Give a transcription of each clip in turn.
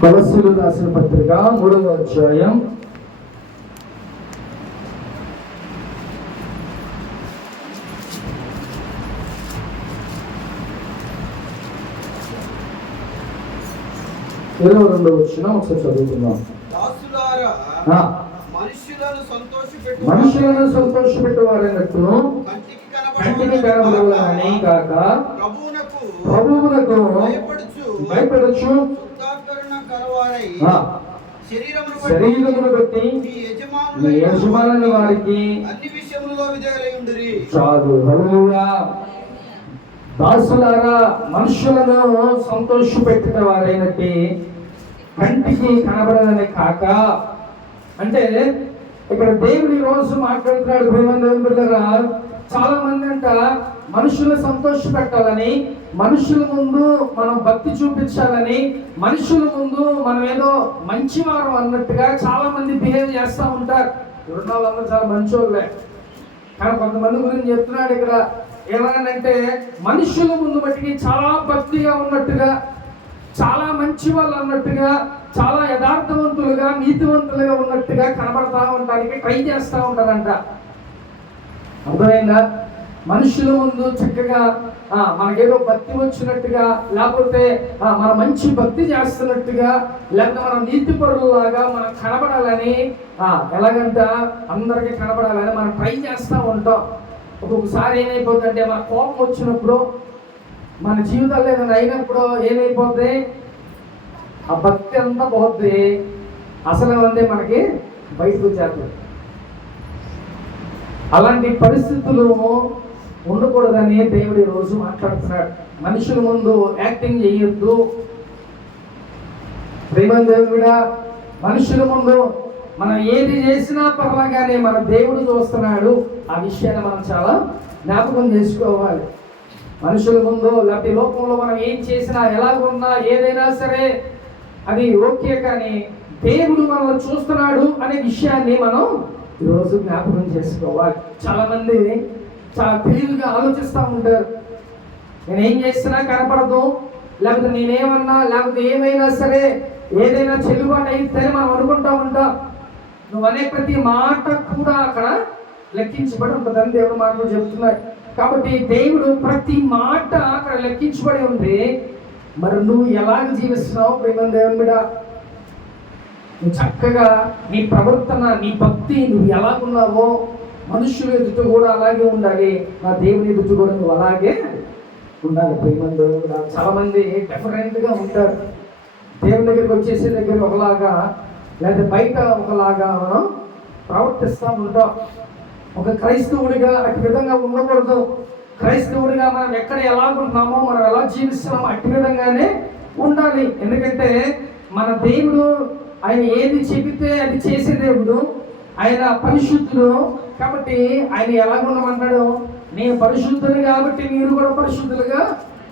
కొలస్సీయులకు రాసిన పత్రిక 3వ అధ్యాయం 22వ వచనం ఒకసారి చదువుకుందాం. మనుషులను సంతోషపెట్టువారైనట్టు కంటికి కనబడవాలని కాక ప్రభువునకు భయపడచ్చు శరీరమును బట్టి మీ యజమానుల వారికి అన్ని విషయములలో విధేయులై ఉండుడి. చాలు. హల్లెలూయా. దాసులారా, మనుషులను సంతోషపెట్టిన వారైనట్టు కంటికి కనబడదని కాక, అంటే ఇక్కడ దేవుడు ఈ రోజు మాట్లాడుతున్నాడు. ప్రియమైన చాలా మంది అంట మనుషులు సంతోష పెట్టాలని, మనుషుల ముందు మనం భక్తి చూపించాలని, మనుషుల ముందు మనం ఏదో మంచివారం అన్నట్టుగా చాలా మంది బిహేవ్ చేస్తూ ఉంటారు. ఉన్న వాళ్ళందరూ చాలా మంచోళ్ళే, కానీ కొంతమంది గురించి చెప్తున్నాడు ఇక్కడ. ఏమనంటే మనుషుల ముందు బట్టి చాలా భక్తిగా ఉన్నట్టుగా, చాలా మంచి వాళ్ళు అన్నట్టుగా, చాలా యథార్థవంతులుగా నీతివంతులుగా ఉన్నట్టుగా కనబడతా ఉండడానికి ట్రై చేస్తూ ఉంటారంట. అర్థమైందా? మనుషుల ముందు చక్కగా మనకేదో భక్తి వచ్చినట్టుగా, లేకపోతే మన మంచి భక్తి చేస్తున్నట్టుగా, లేకపోతే మనం నీతి పరులాగా మనం కనబడాలని, ఎలాగంట అందరికీ కనబడాలని మనం ట్రై చేస్తూ ఉంటాం. ఒక్కొక్కసారి ఏమైపోతుందంటే మన కోపం వచ్చినప్పుడు, మన జీవితాల్లో ఏదైనా అయినప్పుడు ఏమైపోద్ది, ఆ భక్తి అంతా పోద్ది, అసలు ఉంది మనకి బయటకు వచ్చేస్తుంది. అలాంటి పరిస్థితులు ఉండకూడదని దేవుడు ఈరోజు మాట్లాడుతున్నాడు. మనుషుల ముందు యాక్టింగ్ చేయొద్దు. ప్రేమ దేవుడా, మనుషుల ముందు మనం ఏది చేసినా పర్వాగానే మన దేవుడు చూస్తున్నాడు. ఆ విషయాన్ని మనం చాలా జ్ఞాపకం చేసుకోవాలి. మనుషుల ముందు లేకపోతే లోకంలో మనం ఏం చేసినా, ఎలాగున్నా, ఏదైనా సరే అది ఓకే, కానీ దేవుడు మనల్ని చూస్తున్నాడు అనే విషయాన్ని మనం ఈరోజు జ్ఞాపకం చేసుకోవాలి. చాలా మంది చాలా తెలివిగా ఆలోచిస్తూ ఉంటారు. నేనేం చేసినా కనపడదు, లేకపోతే నేనేమన్నా, లేకపోతే ఏమైనా సరే ఏదైనా చెల్లుబాటు అయితే మనం అనుకుంటా ఉంటాం. నువ్వు అనే ప్రతి మాట కూడా అక్కడ లెక్కించబడి ఉంటుందని దేవుడు మాటలు చెప్తున్నాయి. కాబట్టి దేవుడు ప్రతి మాట అక్కడ లెక్కించబడి ఉంది. మరి నువ్వు ఎలాగ జీవిస్తున్నావు ప్రేమ దేవుని మీద? నువ్వు చక్కగా నీ ప్రవర్తన, నీ భక్తి నువ్వు ఎలాగున్నావో మనుషుల ఎదుట కూడా అలాగే ఉండాలి. నా దేవుని ఎదుట కూడా నువ్వు అలాగే ఉండాలి. ప్రేమ దేవుడు చాలా మంది డిఫరెంట్గా ఉంటారు. దేవుని దగ్గరికి వచ్చేసే దగ్గర ఒకలాగా, లేదా బయట ఒకలాగా మనం ప్రవర్తిస్తూ ఉంటాం. ఒక క్రైస్తవుడిగా అటు విధంగా ఉండకూడదు. క్రైస్తవుడిగా మనం ఎక్కడ ఎలా ఉంటున్నామో, మనం ఎలా జీవిస్తున్నామో అటు విధంగానే ఉండాలి. ఎందుకంటే మన దేవుడు ఆయన ఏది చెబితే అది చేసే దేవుడు, ఆయన పరిశుద్ధుడు. కాబట్టి ఆయన ఎలాగ ఉండమంటాడు? నేను పరిశుద్ధుని కాబట్టి మీరు కూడా పరిశుద్ధులుగా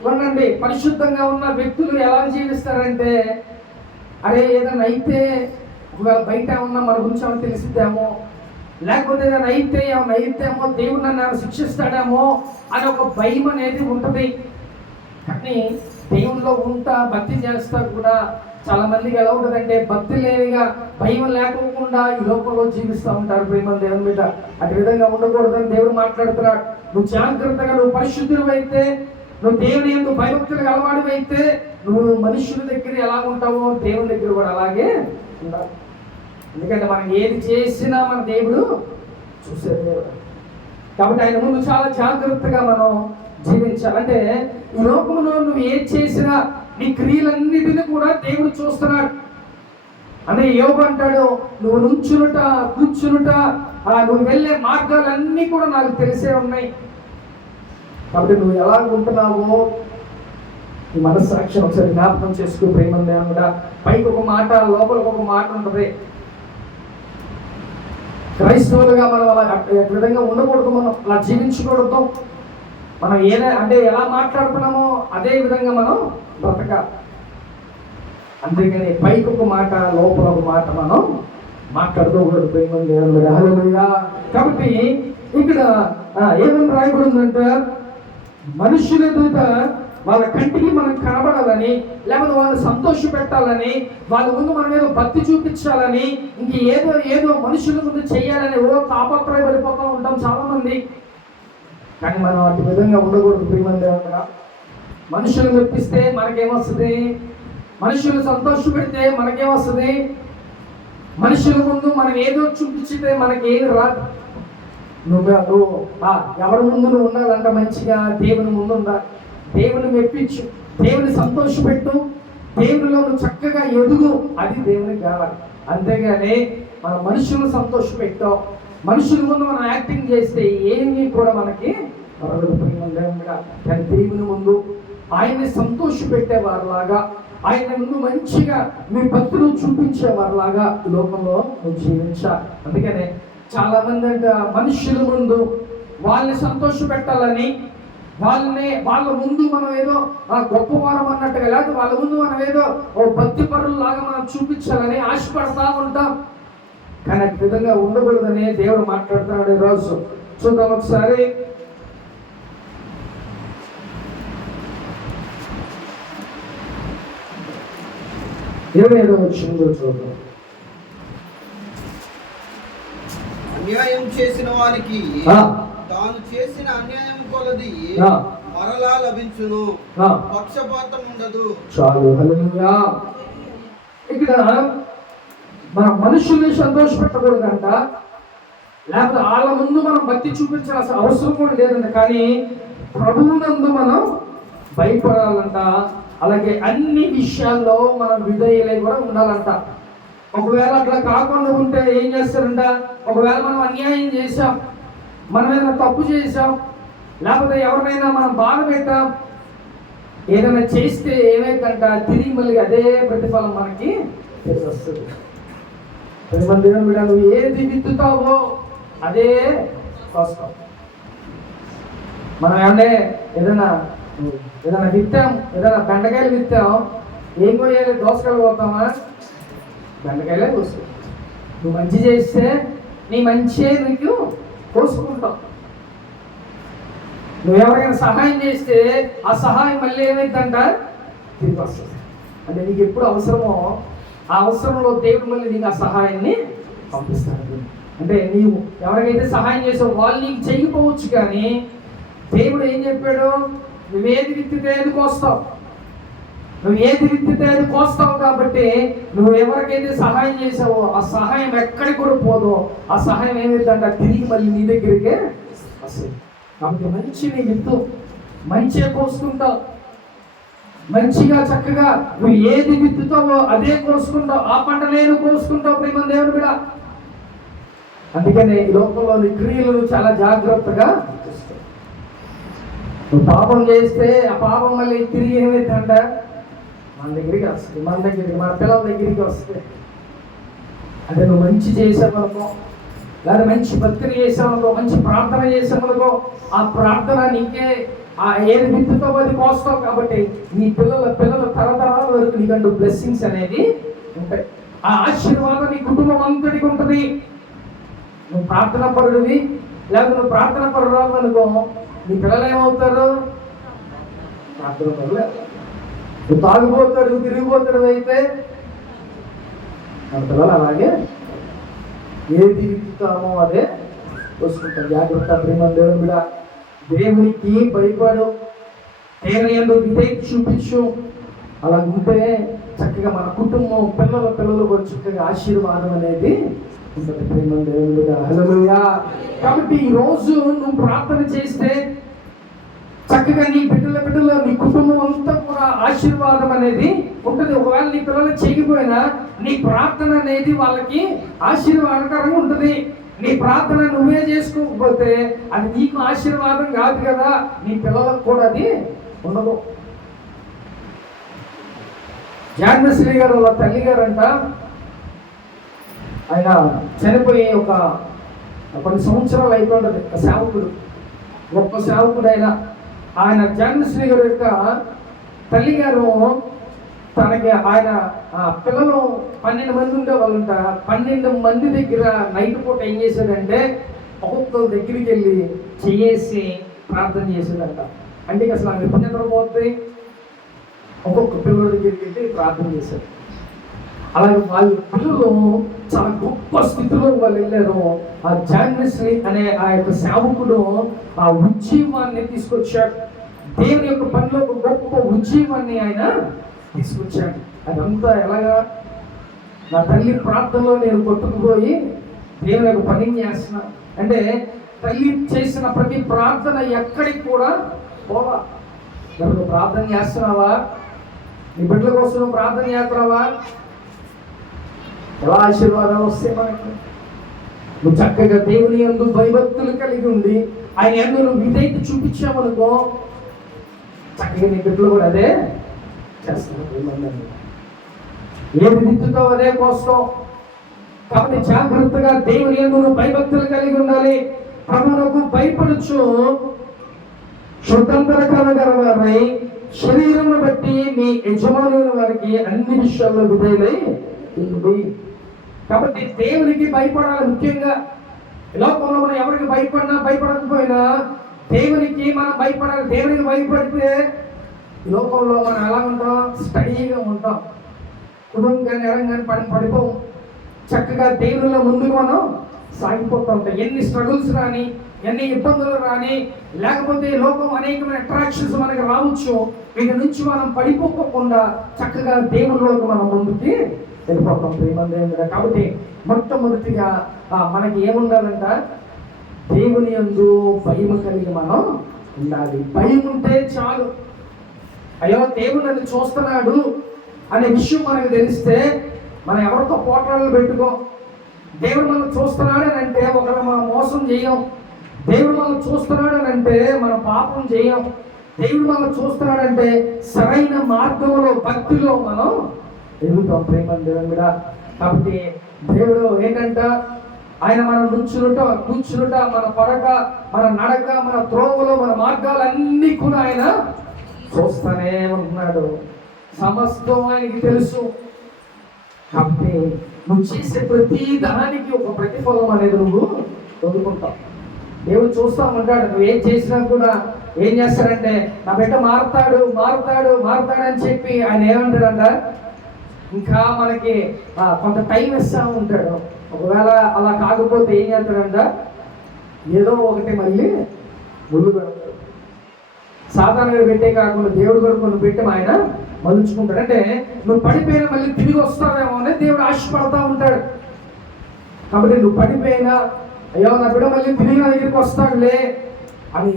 ఉండండి. పరిశుద్ధంగా ఉన్న వ్యక్తులు ఎలా జీవిస్తారంటే, అరే ఏదైనా అయితే ఒకవేళ బయట ఉన్న మన గురించి ఏమో తెలిసిద్దామో, లేకపోతే ఏదైనా అయితేమో దేవుడు నన్ను శిక్షిస్తాడేమో అని ఒక భయం అనేది ఉంటుంది. కానీ దేవునిలో ఉంటా భక్తి చేస్తా కూడా చాలా మందికి ఎలా ఉంటుందంటే, భక్తి లేనిగా, భయం లేకుండా ఈ లోకంలో జీవిస్తూ ఉంటారు. ప్రేమ దేవుని మీద అటు విధంగా ఉండకూడదని దేవుడు మాట్లాడుతున్నాడు. నువ్వు జాగ్రత్తగా, నువ్వు పరిశుద్ధుడు అయితే, నువ్వు దేవుని ఎందుకు భయభక్తులకు అలవాటు అయితే, నువ్వు మనుషుల దగ్గర ఎలా ఉంటావో దేవుని దగ్గర కూడా అలాగే ఉండాలి. ఎందుకంటే మనం ఏది చేసినా మన దేవుడు చూసే దేవుడు. కాబట్టి ఆయన ముందు చాలా జాగ్రత్తగా మనం జీవించాలి. అంటే ఈ లోకంలో నువ్వు ఏది చేసినా నీ క్రియలన్నిటిని కూడా దేవుడు చూస్తున్నాడు. అంటే యోబు అంటాడు, నువ్వు నుంచునుట, కూర్చునుట, నువ్వు వెళ్ళే మార్గాలన్నీ కూడా నాకు తెలిసే ఉన్నాయి. కాబట్టి నువ్వు ఎలా ఉంటున్నావో నీ మనస్సాక్షి ఒకసారి జ్ఞాపకం చేసుకో. ప్రేమ దేవుడా, పైకి ఒక మాట, లోపలికి ఒక మాట ఉంటుంది. క్రైస్తవులుగా మనం అలా విధంగా ఉండకూడదు, మనం అలా జీవించకూడదు. మనం అంటే ఎలా మాట్లాడుతున్నామో అదే విధంగా మనం బ్రతకాలి. అందుకని పైకి ఒక మాట, లోపల ఒక మాట మనం మాట్లాడుకోకూడదు. ప్రేమ దేవుడా, హల్లెలూయా. కాబట్టి ఇక్కడ ఏమని రాయబడిందంటే, మనుషుల ఎదుట వాళ్ళ కంటికి మనం కనబడాలని, లేకపోతే వాళ్ళని సంతోష పెట్టాలని, వాళ్ళ ముందు మనం ఏదో భక్తి చూపించాలని, ఇంక ఏదో మనుషుల ముందు చేయాలని తాపత్రయపడిపోతూ ఉంటాం చాలా మంది. కానీ మనం అటు విధంగా ఉండకూడదు ప్రియమంది. మనుషులు మెప్పిస్తే మనకేమొస్తుంది? మనుషులు సంతోష పెడితే మనకేమొస్తుంది? మనుషుల ముందు మనం ఏదో చూపించితే మనకేమి రాదు. నువ్వు ఎవరి ముందు నువ్వు ఉండాలంట? మంచిగా దేవుని ముందు ఉండాలి. దేవుని మెప్పించు, దేవుని సంతోషపెట్టు, దేవునిలో నువ్వు చక్కగా ఎదుగు. అది దేవునికి కావాలి. అంతేగాని మన మనుషులను సంతోషపెట్టాం, మనుషుల ముందు మనం యాక్టింగ్ చేస్తే ఏమీ కూడా మనకి కానీ దేవుని ముందు ఆయన్ని సంతోష పెట్టేవారిలాగా, ఆయన ముందు మంచిగా మీ భక్తులు చూపించేవారిలాగా ఈ లోకంలో నువ్వు జీవించాలి. అందుకనే చాలా మంది అంటే మనుషుల ముందు వాళ్ళని సంతోష పెట్టాలని, వాళ్ళ ముందు మనం ఏదో గొప్పవారం అన్నట్టుగా, లేకపోతే వాళ్ళ ముందు మనం ఏదో భక్తి పరుల్లాగా మనం చూపించాలని ఆశపడతా ఉంటాం. కానీ ఆ విధంగా ఉండకూడదని దేవుడు మాట్లాడుతున్నాడు ఈరోజు. చూద్దాం ఒకసారి. 27వ వచనంలో చూద్దాం. అన్యాయం చేసిన వారికి తాను చేసిన అన్యాయం కొలది మరలా లభించును, పక్షపాతం ఉండదు. చాలు, హల్లెలూయా. ఇక్కడ మన మనుషుల్ని సంతోషపెట్టకూడదంట, లేకపోతే వాళ్ళ ముందు మనం భక్తి చూపించాల్సిన అవసరం కూడా లేదంట. కానీ ప్రభువునందు మనం భయపడాలంట. అలాగే అన్ని విషయాల్లో మనం విధేయులై కూడా ఉండాలంట. ఒకవేళ అట్లా కాకుండా ఉంటే ఏం చేస్తారంట? ఒకవేళ మనం అన్యాయం చేసాం, మనం ఏదైనా తప్పు చేసాం, లేకపోతే ఎవరినైనా మనం బాధ పెట్టాం, ఏదైనా చేస్తే ఏమైందంట? తిరిగి మళ్ళీ అదే ప్రతిఫలం మనకి తెలిసి వస్తుంది. 10 మంది నువ్వు ఏది విత్తుతావో అదే కోస్తాం. మనం ఏదైనా విత్తాం, ఏదైనా బెండకాయలు విత్తాం, ఏం కోయాలి? దోసకాయలు పోతామా? బెండకాయలే కోస్తాం. నువ్వు మంచి చేస్తే నీ మంచి నీకు కోసుకుంటావు. నువ్వు ఎవరికైనా సహాయం చేస్తే ఆ సహాయం మళ్ళీ ఏమైందంట? తిరిగి వస్తుంది. అంటే నీకు ఎప్పుడు అవసరమో ఆ అవసరంలో దేవుడు మళ్ళీ నీకు ఆ సహాయాన్ని పంపిస్తాడు. అంటే నీవు ఎవరికైతే సహాయం చేసావు వాళ్ళు నీకు చేయకపోవచ్చు, కానీ దేవుడు ఏం చెప్పాడు? నువ్వేది విత్తితే అది కోస్తావు, కాబట్టి నువ్వు ఎవరికైతే సహాయం చేసావో ఆ సహాయం ఎక్కడికి కూడా పోదో, ఆ సహాయం ఏమైందంట? తిరిగి మళ్ళీ నీ దగ్గరికే వస్తుంది. కాబట్టి మంచిని విత్తు, మంచిగా కోసుకుంటావు, మంచిగా చక్కగా నువ్వు ఏది విత్తుతావో అదే కోసుకుంటావు, ఆ పంట నేను కోసుకుంటావు. ప్రేమ దేవుడు కూడా అందుకనే ఈ లోకంలోని క్రియలను చాలా జాగ్రత్తగా చూస్తావు. నువ్వు పాపం చేస్తే ఆ పాపం మళ్ళీ తిరిగి ఏమైందంట? మన దగ్గరికి వస్తుంది, మన పిల్లల దగ్గరికి వస్తుంది. అంటే నువ్వు మంచి చేసావనుకో, లేదా మంచి భక్తిని చేసావనుకో, మంచి ప్రార్థన చేసావనుకో, ఆ ప్రార్థన నీకే ఏది విత్తుతో అది కోస్తావు. కాబట్టి నీ పిల్లల తరతరాల వరకు నీకంటూ బ్లెస్సింగ్స్ అనేది ఉంటాయి. ఆ ఆశీర్వాదం నీ కుటుంబం అంతటికి ఉంటుంది. నువ్వు ప్రార్థన పరుడివి, లేదా నువ్వు ప్రార్థన పరురాలు అనుకో, నీ పిల్లలు ఏమవుతారు? ప్రార్థన పరులే. నువ్వు తాగిపోతాడు, తిరిగిపోతాడు అయితే మన పిల్లలు అలాగే ఏది విత్తుతామో అదే వస్తుంటాం. జాగ్రత్త ప్రేమ దేవుని కూడా. దేవునికి భయపడు, దేవుని యందు విధేయత చూపించు. అలా ఉంటే చక్కగా మన కుటుంబం పిల్లలు కూడా చక్కగా ఆశీర్వాదం అనేది ఉంటుంది. ప్రేమ దేవుని కూడా. హల్లెలూయా. కాబట్టి ఈరోజు నువ్వు ప్రార్థన చేస్తే చక్కగా నీ బిడ్డల నీ కుటుంబం అంతా కూడా ఆశీర్వాదం అనేది ఉంటుంది. ఒకవేళ నీ పిల్లలు చేయకపోయినా నీ ప్రార్థన అనేది వాళ్ళకి ఆశీర్వాదకరంగా ఉంటుంది. నీ ప్రార్థన నువ్వే చేసుకోకపోతే అది నీకు ఆశీర్వాదం కాదు కదా, నీ పిల్లలకు కూడా అది ఉండదు. జాగ్రశ్రీ గారు వాళ్ళ తల్లి గారంట, ఆయన చనిపోయి కొన్ని సంవత్సరాలు అయిపోతుంది. సేవకుడు, గొప్ప సేవకుడు ఆయన జాగ్రశ్రీ గారు యొక్క తల్లి గారు తనకి ఆయన పిల్లలు 12 మంది ఉండేవాళ్ళంట. 12 మంది దగ్గర నైట్ పూట ఏం చేశాడంటే ఒక్కొక్కరి దగ్గరికి వెళ్ళి చేసి ప్రార్థన చేసేదంట. అంటే అసలు ఆమె ఎప్పుడు నిద్రపోతుంది? ఒక్కొక్క పిల్లల దగ్గరికి వెళ్ళి ప్రార్థన చేశారు. అలాగే వాళ్ళ పిల్లలు చాలా గొప్ప స్థితిలో వాళ్ళు వెళ్ళారు. ఆ జాన్విశ్రీ అనే ఆ యొక్క సేవకుడు ఆ ఉజ్జీవాన్ని తీసుకొచ్చాడు. దేవుని యొక్క పనిలో ఒక గొప్ప ఉజ్జీవాన్ని ఆయన తీసుకొచ్చాడు. అదంతా ఎలాగా, నా తల్లి ప్రార్థనలో నేను కొట్టుకుపోయి దేవుని యొక్క పని చేస్తున్నా అంటే, తల్లి చేసిన ప్రతి ప్రార్థన ఎక్కడికి కూడా పోవా. నువ్వు ప్రార్థన చేస్తున్నావా? నీ బిడ్డల కోసం నువ్వు ప్రార్థన చేస్తున్నావా? ఎలా ఆశీర్వాదాలు వస్తాయి మనకి? నువ్వు చక్కగా దేవుని యందు భయభక్తులు కలిగి ఉండి ఆయన యందు నువ్వు విధేయత చూపించామనుకో, చక్కగా నీ బిడ్డలు కూడా అదే చేస్తున్నారు. ఏది విత్తుతావు అదే కోసం. కాబట్టి జాగ్రత్తగా దేవుని యందు నువ్వు భయభక్తులు కలిగి ఉండాలి. ప్రభువునకు భయపడుచు శుద్ధంతరకరణ గలవారై శరీరం బట్టి మీ యజమానుల వారికి అన్ని విషయాల్లో విధేయులై ఉంది. కాబట్టి దేవునికి భయపడాలి. ముఖ్యంగా లోకంలో మనం ఎవరికి భయపడినా భయపడకపోయినా దేవునికి మనం భయపడాలి. దేవునికి భయపడితే ఈ లోకంలో మనం ఎలా ఉంటాం? స్టడీగా ఉంటాం. కుటుంబం కానీ ఎడం కానీ పడిపోం. చక్కగా దేవునిలో ముందుకు మనం సాగిపోతూ ఉంటాం. ఎన్ని స్ట్రగుల్స్ రాని, ఎన్ని ఇబ్బందులు రాని, లేకపోతే లోకం అనేకమైన అట్రాక్షన్స్ మనకి రావచ్చు, వీటి నుంచి మనం పడిపోకుండా చక్కగా దేవునిలోకి మనం ముందుకి వెళ్ళిపోతాం. ప్రేమందేంద్ర. కాబట్టి మొట్టమొదటిగా మనకి ఏముండాలంట? దేవుని యందు భయం కలిగి మనం ఉండాలి. భయం ఉంటే చాలు. అయ్యో దేవుడు నన్ను చూస్తున్నాడు అనే విషయం మనకు తెలిస్తే మనం ఎవరితో పోట్లాడలు పెట్టుకో. దేవుడు మనం చూస్తున్నాడు అని అంటే ఒకరు మనం మోసం చేయం. దేవుడు మనం చూస్తున్నాడు అని అంటే మనం పాపం చేయం. దేవుడు మనం చూస్తున్నాడంటే సరైన మార్గంలో భక్తిలో మనం ఎదుగుతాం. ప్రేమ దేవుని మీద. కాబట్టి దేవుడు ఏంటంట, ఆయన మన కూర్చునుట, మన పడక, మన నడక, మన త్రోవలో, మన మార్గాలన్నీ కూడా ఆయన చూస్తానే ఉంటున్నాడు. సమస్తం ఆయనకి తెలుసు. కాబట్టి నువ్వు చేసే ప్రతి దానికి ఒక ప్రతిఫలం అనేది నువ్వు పొందుకుంటావు. దేవుడు చూస్తా ఉంటాడు. నువ్వు ఏం చేసినా కూడా ఏం చేస్తాడంటే, నా బిడ్డ మారుతాడు అని చెప్పి ఆయన ఏమంటాడంట, ఇంకా మనకి కొంత టైం ఇస్తా ఉంటాడు. ఒకవేళ అలా కాకపోతే ఏం చేస్తాడంట, ఏదో ఒకటి మళ్ళీ ముళ్ళు పెడతాడు. సాధారణంగా పెట్టే కాకుండా దేవుడు కూడా కొన్ని పెట్టి ఆయన మలుచుకుంటాడు. అంటే నువ్వు పడిపోయినా మళ్ళీ తిరిగి వస్తావేమో అని దేవుడు ఆశపడతా ఉంటాడు. కాబట్టి నువ్వు పడిపోయినా, అయ్యో నా బిడ్డ మళ్ళీ తిరిగి నా దగ్గరికి వస్తాడులే అని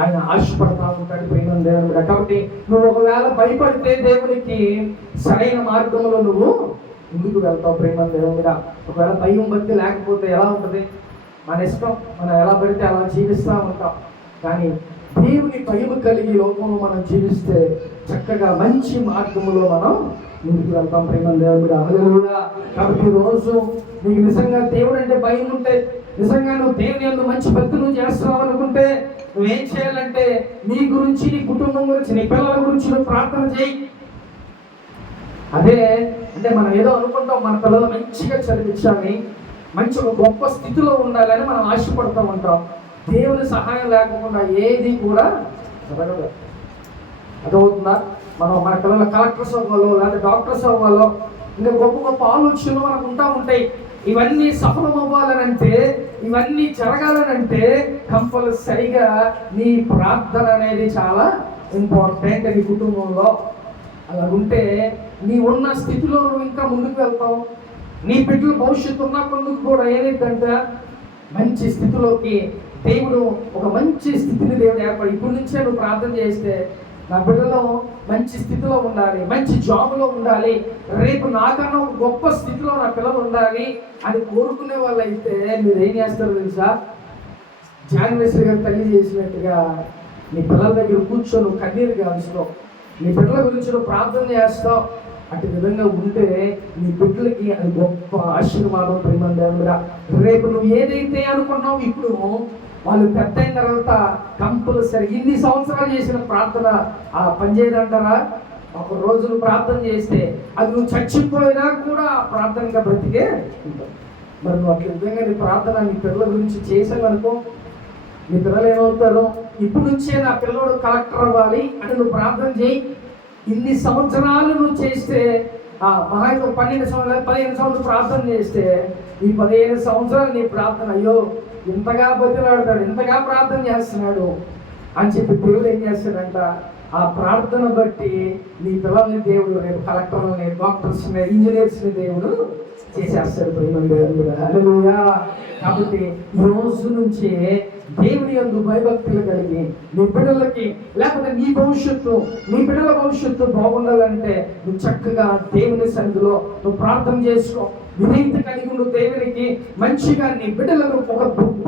ఆయన ఆశపడతా ఉంటాడు. ప్రేమ దేవుడు. కాబట్టి నువ్వు ఒకవేళ భయపడితే దేవునికి సరైన మార్గంలో నువ్వు ముందుకు వెళ్తావు. ప్రేమ దేవుడు. ఒకవేళ భయం భక్తి లేకపోతే ఎలా ఉంటుంది? మన ఇష్టం, మనం ఎలా పడితే అలా జీవిస్తూ ఉంటాం. కానీ దేవుని భయం కలిగి లోకంలో మనం జీవిస్తే చక్కగా మంచి మార్గంలో మనం ముందుకు వెళ్తాం. ప్రేమ దేవుడు. హల్లెలూయా. కాబట్టి రోజు నీకు నిజంగా దేవుడు అంటే భయం ఉంటే, నిజంగా నువ్వు దేవుని యందు మంచి భక్తి నువ్వు చేస్తున్నావు అనుకుంటే నువ్వేం చేయాలంటే, నీ గురించి, నీ కుటుంబం గురించి, నీ పిల్లల గురించి నువ్వు ప్రార్థన చేయి. అదే అంటే మనం ఏదో అనుకుంటాం, మన పిల్లలు మంచిగా చదివించాలి, మంచి ఒక గొప్ప స్థితిలో ఉండాలని మనం ఆశపడుతూ ఉంటాం. దేవుని సహాయం లేకుండా ఏది కూడా జరగదు. అదవుతుందా? మనం మన పిల్లల కలెక్టర్స్ అవ్వాలో, లేదా డాక్టర్స్ అవ్వాలో, ఇంకా గొప్ప గొప్ప ఆలోచనలు మనకు ఉంటాయి. ఇవన్నీ సఫలం అవ్వాలనంటే, ఇవన్నీ జరగాలనంటే కంపల్సరిగా నీ ప్రార్థన అనేది చాలా ఇంపార్టెంట్. నీ కుటుంబంలో అలా ఉంటే నీ ఉన్న స్థితిలో నువ్వు ఇంకా ముందుకు వెళ్తావు. నీ బిడ్డల భవిష్యత్తు ఉన్న ముందుకు కూడా ఏదైతే మంచి స్థితిలోకి దేవుడు ఒక మంచి స్థితిని దేవుడు ఏర్పడి ఇప్పటి నుంచే నువ్వు ప్రార్థన చేస్తే, నా బిడ్డలో మంచి స్థితిలో ఉండాలి, మంచి జాబ్లో ఉండాలి, రేపు నాకన్నా ఒక గొప్ప స్థితిలో నా పిల్లలు ఉండాలి అని కోరుకునే వాళ్ళు అయితే మీరు ఏం చేస్తారో తెలుసా? జాన్వేశ్వరి గారు తల్లి చేసినట్టుగా నీ పిల్లల దగ్గర కూర్చొని కన్నీరు గారుస్తావు, నీ బిడ్డల గురించి నువ్వు ప్రార్థన చేస్తావు. అటు విధంగా ఉంటే నీ బిడ్డలకి అది గొప్ప ఆశీర్వాదం. ప్రేమ దేవుడా. రేపు నువ్వు ఏదైతే అనుకున్నావు, ఇప్పుడు వాళ్ళు పెద్ద అయిన తర్వాత కంపల్సరీ ఇన్ని సంవత్సరాలు చేసిన ప్రార్థన ఆ పనిచేయదంటారా? ఒక రోజు నువ్వు ప్రార్థన చేస్తే అది నువ్వు చచ్చిపోయినా కూడా ఆ ప్రార్థనగా బ్రతికే ఉంటావు. మరి నువ్వు అట్లా విధంగా నీ ప్రార్థన నీ పిల్లల గురించి చేసావనుకో, నీ పిల్లలు ఏమవుతారు? ఇప్పుడు నుంచే నా పిల్లడు కలెక్టర్ అవ్వాలి అని నువ్వు ప్రార్థన చేయి. ఇన్ని సంవత్సరాలు నువ్వు చేస్తే మహా 12 సంవత్సరాలు 15 సంవత్సరాలు ప్రార్థన చేస్తే ఈ 15 సంవత్సరాలు నీ ప్రార్థన అయ్యో ఇంతగా బతిలాడతాడు, ఇంతగా ప్రార్థన చేస్తున్నాడు అని చెప్పి దేవుడు ఏం చేస్తాడంట, ఆ ప్రార్థన బట్టి నీ పిల్లల్ని దేవుడు రేపు కలెక్టర్లని, డాక్టర్స్ని, ఇంజనీర్స్ని దేవుడు చేసేస్తాడు. హల్లెలూయా. కాబట్టి ఈ రోజు నుంచే దేవుని యందు భయభక్తులు కలిగి నీ బిడ్డలకి, లేకపోతే నీ బిడ్డల భవిష్యత్తు బాగుండాలంటే నువ్వు చక్కగా దేవుని సన్నిధిలో నువ్వు ప్రార్థన చేసుకో. విధేయత కలిగి ఉండు దేవునికి. మంచిగా నీ బిడ్డలకు ఒక గొప్ప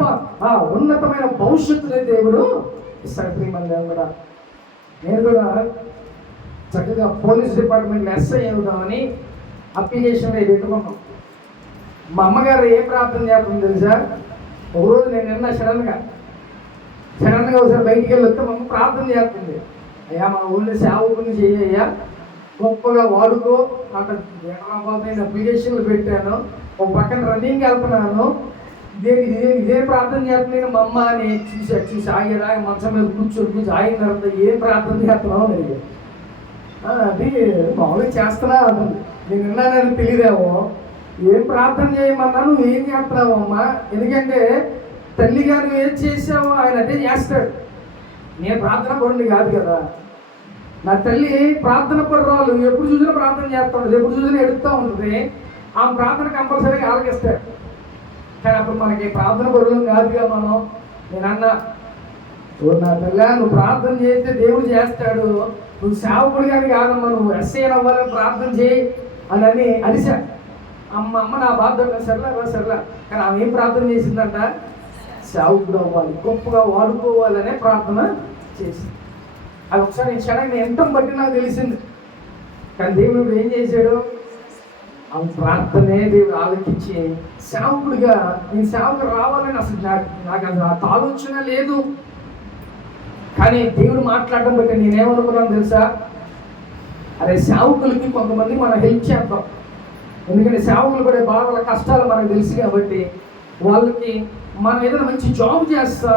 ఉన్నతమైన భవిష్యత్తుని దేవుడు ఇస్తాడు. ప్రియమైన కూడా నేను కూడా చక్కగా పోలీస్ డిపార్ట్మెంట్లో ఎస్ఐ అవుదామని అప్లికేషన్ పెట్టుకున్నాం. మా అమ్మగారు ఏ ప్రార్థన చేస్తుంది తెలుసా? ఒకరోజు నేను నిన్న సడన్గా ఒకసారి బయటికి వెళ్ళి వస్తే మా అమ్మ ప్రార్థన చేస్తుంది, అయ్యా మా ఊళ్ళో సేవకుని చేయ్యా, గొప్పగా వాడుకో. అక్కడ నేను అప్లికేషన్లు పెట్టాను, ఒక పక్కన రన్నింగ్ వెళ్తున్నాను, ఇదే ప్రార్థన చేస్తున్నాను మా అమ్మ అని చూసి ఆగిరా మంచం మీద కూర్చొని ఆగిన తర్వాత ఏం ప్రార్థన చేస్తున్నావు అని అది మామూలుగా చేస్తున్నా అంటుంది. నేను విన్నానని తెలియదేమో, ఏం ప్రార్థన చేయమన్నా నువ్వు ఏం చేస్తున్నావు అమ్మా, ఎందుకంటే తల్లి గారు ఏం చేసావో ఆయన అదే చేస్తాడు. నేను ప్రార్థన పరుని కాదు కదా, నా తల్లి ప్రార్థన పరురాలు, ఎప్పుడు చూసినా ప్రార్థన చేస్తూ ఉంటుంది, ఎప్పుడు చూసినా ఎడుతూ ఉంటుంది. ఆ ప్రార్థన కంపల్సరీగా ఆలకిస్తాడు. కానీ అప్పుడు మనకి ప్రార్థన పరులం కాదుగా మనం. నేను అన్నా, నా తల్లి నువ్వు ప్రార్థన చేస్తే దేవుడు చేస్తాడు, నువ్వు సేవకుడు కానీ కాదమ్మా, నువ్వు ఎస్ఐ అవ్వాలని ప్రార్థన చేయి అని అరిసా. అమ్మ నా బాధ సర్లా. కానీ ఆమె ఏం ప్రార్థన చేసిందంట, సేవకుడు అవ్వాలి, గొప్పగా వాడుకోవాలనే ప్రార్థన చేసింది. అది ఒకసారి నేను క్షణంగా ఎంత బట్టి నాకు తెలిసింది. కానీ దేవుడు ఏం చేశాడు, ఆ ప్రార్థనే దేవుడు ఆలోచించి సేవకుడిగా నేను సేవకుడు రావాలని అసలు నాకు అది ఆలోచన లేదు. కానీ దేవుడు మాట్లాడడం బట్టి నేనేమనుకున్నాను తెలుసా, అరే సేవకులకి కొంతమంది మనం హెల్ప్ చేద్దాం. ఎందుకంటే సేవకులు పడే బాధల కష్టాలు మనకు తెలుసు కాబట్టి వాళ్ళకి మనం ఏదైనా మంచి జాబ్ చేస్తా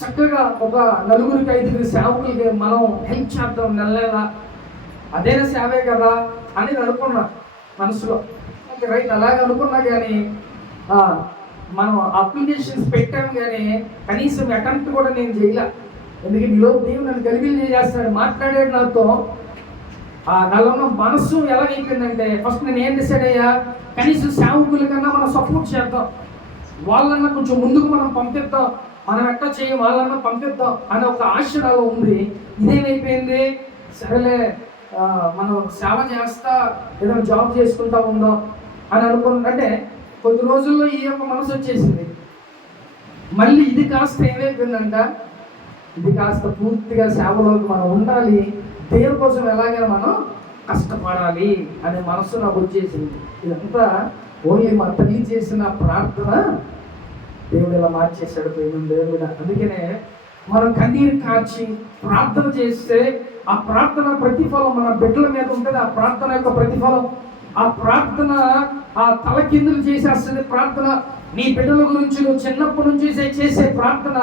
చక్కగా ఒక 4-5 సేవకులకి మనం హెల్ప్ చేద్దాం నెల అదేనా సేవే కదా అని అనుకున్నా మనసులో. ఓకే రైట్, అలాగే అనుకున్నా. కానీ మనం అప్లికేషన్స్ పెట్టాం కానీ కనీసం అటెంప్ట్ కూడా నేను చేయలే. ఎందుకంటే ఈలోపు దేవుడు నన్ను గలిబిలి చేస్తాడు, మాట్లాడాడు నాతో. నాలో ఉన్న మనసు ఎలాగైపోయిందంటే, ఫస్ట్ నేను ఏం డిసైడ్ అయ్యా, కనీసం సేవకుల కన్నా మనం సపోర్ట్ చేద్దాం, వాళ్ళన్నా కొంచెం ముందుకు మనం పంపిద్దాం, మనం ఎట్లా చేయం వాళ్ళన్నా పంపిద్దాం అనే ఒక ఆశ నాలో ఉంది. ఇదేమైపోయింది, సరేలే మనం సేవ చేస్తా ఏదైనా జాబ్ చేసుకుంటా ఉందాం అని అనుకున్నట్టే కొద్ది రోజుల్లో ఈ యొక్క మనసు వచ్చేసింది. మళ్ళీ ఇది కాస్త ఏమైపోయిందంట, ఇది కాస్త పూర్తిగా సేవలోకి మనం ఉండాలి, దేవుని కోసం ఎలాగైనా మనం కష్టపడాలి అనే మనసు నాకు వచ్చేసింది. ఇదంతా ఓన్లీ మా తల్లి చేసిన ప్రార్థన దేవుడు ఇలా మార్చేశాడు. దేవుడు అందుకనే మనం కన్నీరు కార్చి ప్రార్థన చేస్తే ఆ ప్రార్థన ప్రతిఫలం మన బిడ్డల మీద ఉంటుంది. ఆ ప్రార్థన యొక్క ప్రతిఫలం, ఆ ప్రార్థన ఆ తలకిందులు చేసేస్తుంది. ప్రార్థన నీ బిడ్డల గురించి నువ్వు చిన్నప్పటి నుంచి చేసే ప్రార్థన,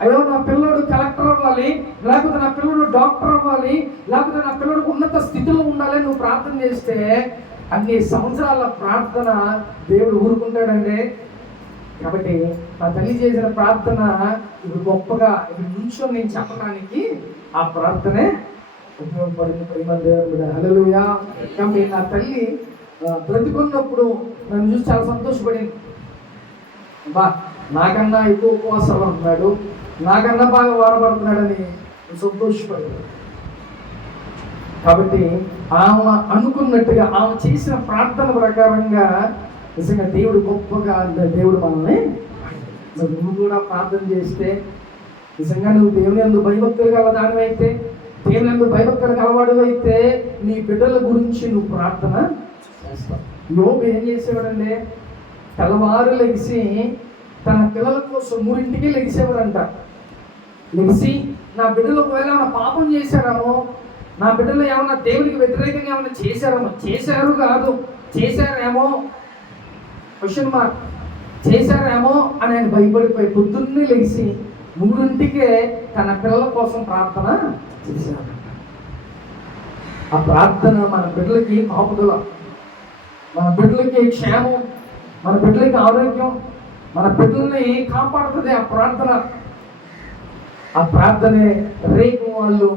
అయ్యో నా పిల్లడు కలెక్టర్ అవ్వాలి, లేకపోతే నా పిల్లడు డాక్టర్ అవ్వాలి, లేకపోతే నా పిల్లడు ఉన్నత స్థితిలో ఉండాలి నువ్వు ప్రార్థన చేస్తే అన్ని సంవత్సరాల ప్రార్థన దేవుడు ఊరుకుంటాడండి. కాబట్టి నా తల్లి చేసిన ప్రార్థన ఇప్పుడు గొప్పగా ఇప్పుడు నుంచో నేను చెప్పడానికి ఆ ప్రార్థనే ఉపయోగపడింది. ప్రేమ దేవుడు హల్లెలూయా. కాబట్టి నా తల్లి బ్రతికున్నప్పుడు నన్ను చూసి చాలా సంతోషపడింది. బా నాకన్నా ఎక్కువ ఉపవాసాలు ఉంటున్నాడు, నాకన్నా బాగా వాడబడుతున్నాడని సంతోషపడ్డాడు. కాబట్టి ఆమె అనుకున్నట్టుగా ఆమె చేసిన ప్రార్థన ప్రకారంగా నిజంగా దేవుడు గొప్పగా దేవుడు మనల్ని, నువ్వు కూడా ప్రార్థన చేస్తే నిజంగా నువ్వు దేవుని యందు భయభక్తులు గల దానివైతే, దేవుని యందు భయభక్తులు గలవాడు అయితే నీ బిడ్డల గురించి నువ్వు ప్రార్థన చేస్తావు. యోబు ఏం చేసేవాడండి, తెల్లవారు లెగిసి తన పిల్లల కోసం 3ంటికి లెగిసేవాడంట. లెగిసి నా బిడ్డలు ఒకవేళ ఏమైనా పాపం చేశారేమో, నా బిడ్డలు ఏమన్నా దేవునికి వ్యతిరేకంగా ఏమైనా చేశారేమో, చేశారు కాదు చేశారేమో క్వశ్చన్ మార్క్, చేశారేమో అని ఆయన భయపడిపోయి పొద్దున్నే లెగిసి 3ంటికే తన పిల్లల కోసం ప్రార్థన చేశాడు. ఆ ప్రార్థన మన బిడ్డలకి కాపుదల, మన బిడ్డలకి క్షేమం, మన బిడ్డలకి ఆరోగ్యం, మన బిడ్డల్ని కాపాడుతుంది ఆ ప్రార్థన. ఆ ప్రార్థనే రేపు వాళ్ళు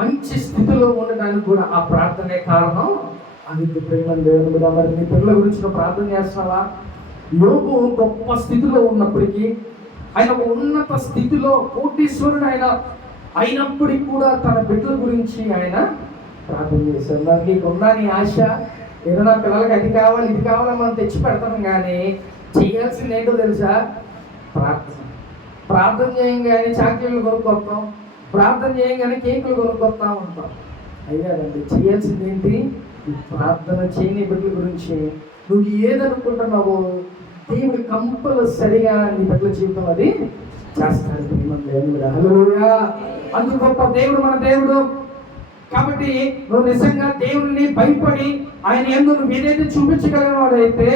మంచి స్థితిలో ఉండడానికి కూడా ఆ ప్రార్థనే కారణం. అది ప్రేమ దేవుని మీద. మరి నీ పిల్లల గురించి నువ్వు ప్రార్థన చేస్తున్నావా? యోగు గొప్ప స్థితిలో ఉన్నప్పటికీ, ఆయన ఒక ఉన్నత స్థితిలో కోటీశ్వరుడు ఆయన అయినప్పటికీ కూడా తన బిడ్డల గురించి ఆయన ప్రార్థన చేశారు. మరి నీకున్నా నీ ఆశ ఏదైనా పిల్లలకి అది కావాలి ఇది కావాలని మనం తెచ్చి పెడతాం, కానీ చేయాల్సింది ఏంటో తెలుసా? ప్రార్థన. ప్రార్థన చేయంగానే చాక్లెట్లు కొనుక్కొస్తాం, ప్రార్థన చేయంగానే కేకులు కొనుక్కొస్తా ఉంటాం. అయ్యాదండి, చేయాల్సింది ఏంటి? ప్రార్థన చేయని బిడ్డల గురించి. నువ్వు ఏదనుకుంటున్నావో దేవుడు కంపల్సరిగా నీ బిడ్డల జీవితం అది చేస్తాడు. హల్లెలూయా. అందుకు గొప్ప దేవుడు మన దేవుడు. కాబట్టి నువ్వు నిజంగా దేవుడిని భయపడి ఆయన యందు నువ్వు ఏదైతే చూపించగలిగినవాడైతే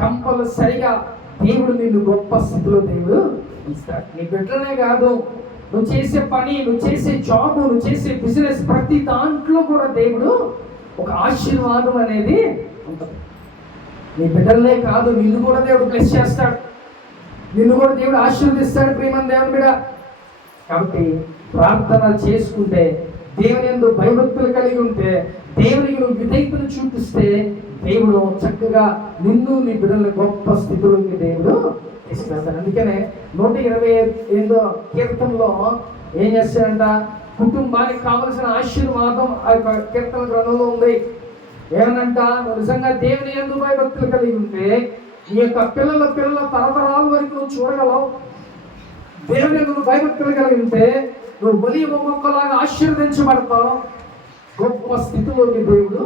కంపల్సరిగా దేవుడు నిన్ను గొప్ప స్థితిలో దేవుడు ఇస్తాడు. నీ బిడ్డలనే కాదు, నువ్వు చేసే పని, నువ్వు చేసే జాబ్, నువ్వు చేసే బిజినెస్, ప్రతి దాంట్లో కూడా దేవుడు ఒక ఆశీర్వాదం అనేది ఉంటుంది. నీ బిడ్డలనే కాదు, నిన్ను కూడా దేవుడు బ్లెస్ చేస్తాడు, నిన్ను కూడా దేవుడు ఆశీర్వదిస్తాడు. ప్రియమైన దేవుని బిడ్డ, కాబట్టి ప్రార్థన చేసుకుంటే, దేవుని యందు భయభక్తులు కలిగి ఉంటే, దేవునికి నువ్వు విధేయతను చూపిస్తే దేవుడు చక్కగా నిన్ను నీ బిడ్డల గొప్ప స్థితిలోకి దేవుడు తీసుకెళ్తాడు. అందుకనే 128వ కీర్తనలో ఏం చేస్తాడంట? కుటుంబానికి కావలసిన ఆశీర్వాదం ఆ యొక్క కీర్తన గ్రంథంలో ఉంది. ఏమనంట? నువ్వు నిజంగా దేవుని యందు భయభక్తులు కలిగి ఉంటే నీ యొక్క పిల్లల తరతరాల వరకు నువ్వు చూడగలవు. దేవుని యందు భయభక్తులు కలిగి ఉంటే నువ్వు ఒలీవ మొక్కలాగా ఆశీర్వదించబడతావు, గొప్ప స్థితిలోకి దేవుడు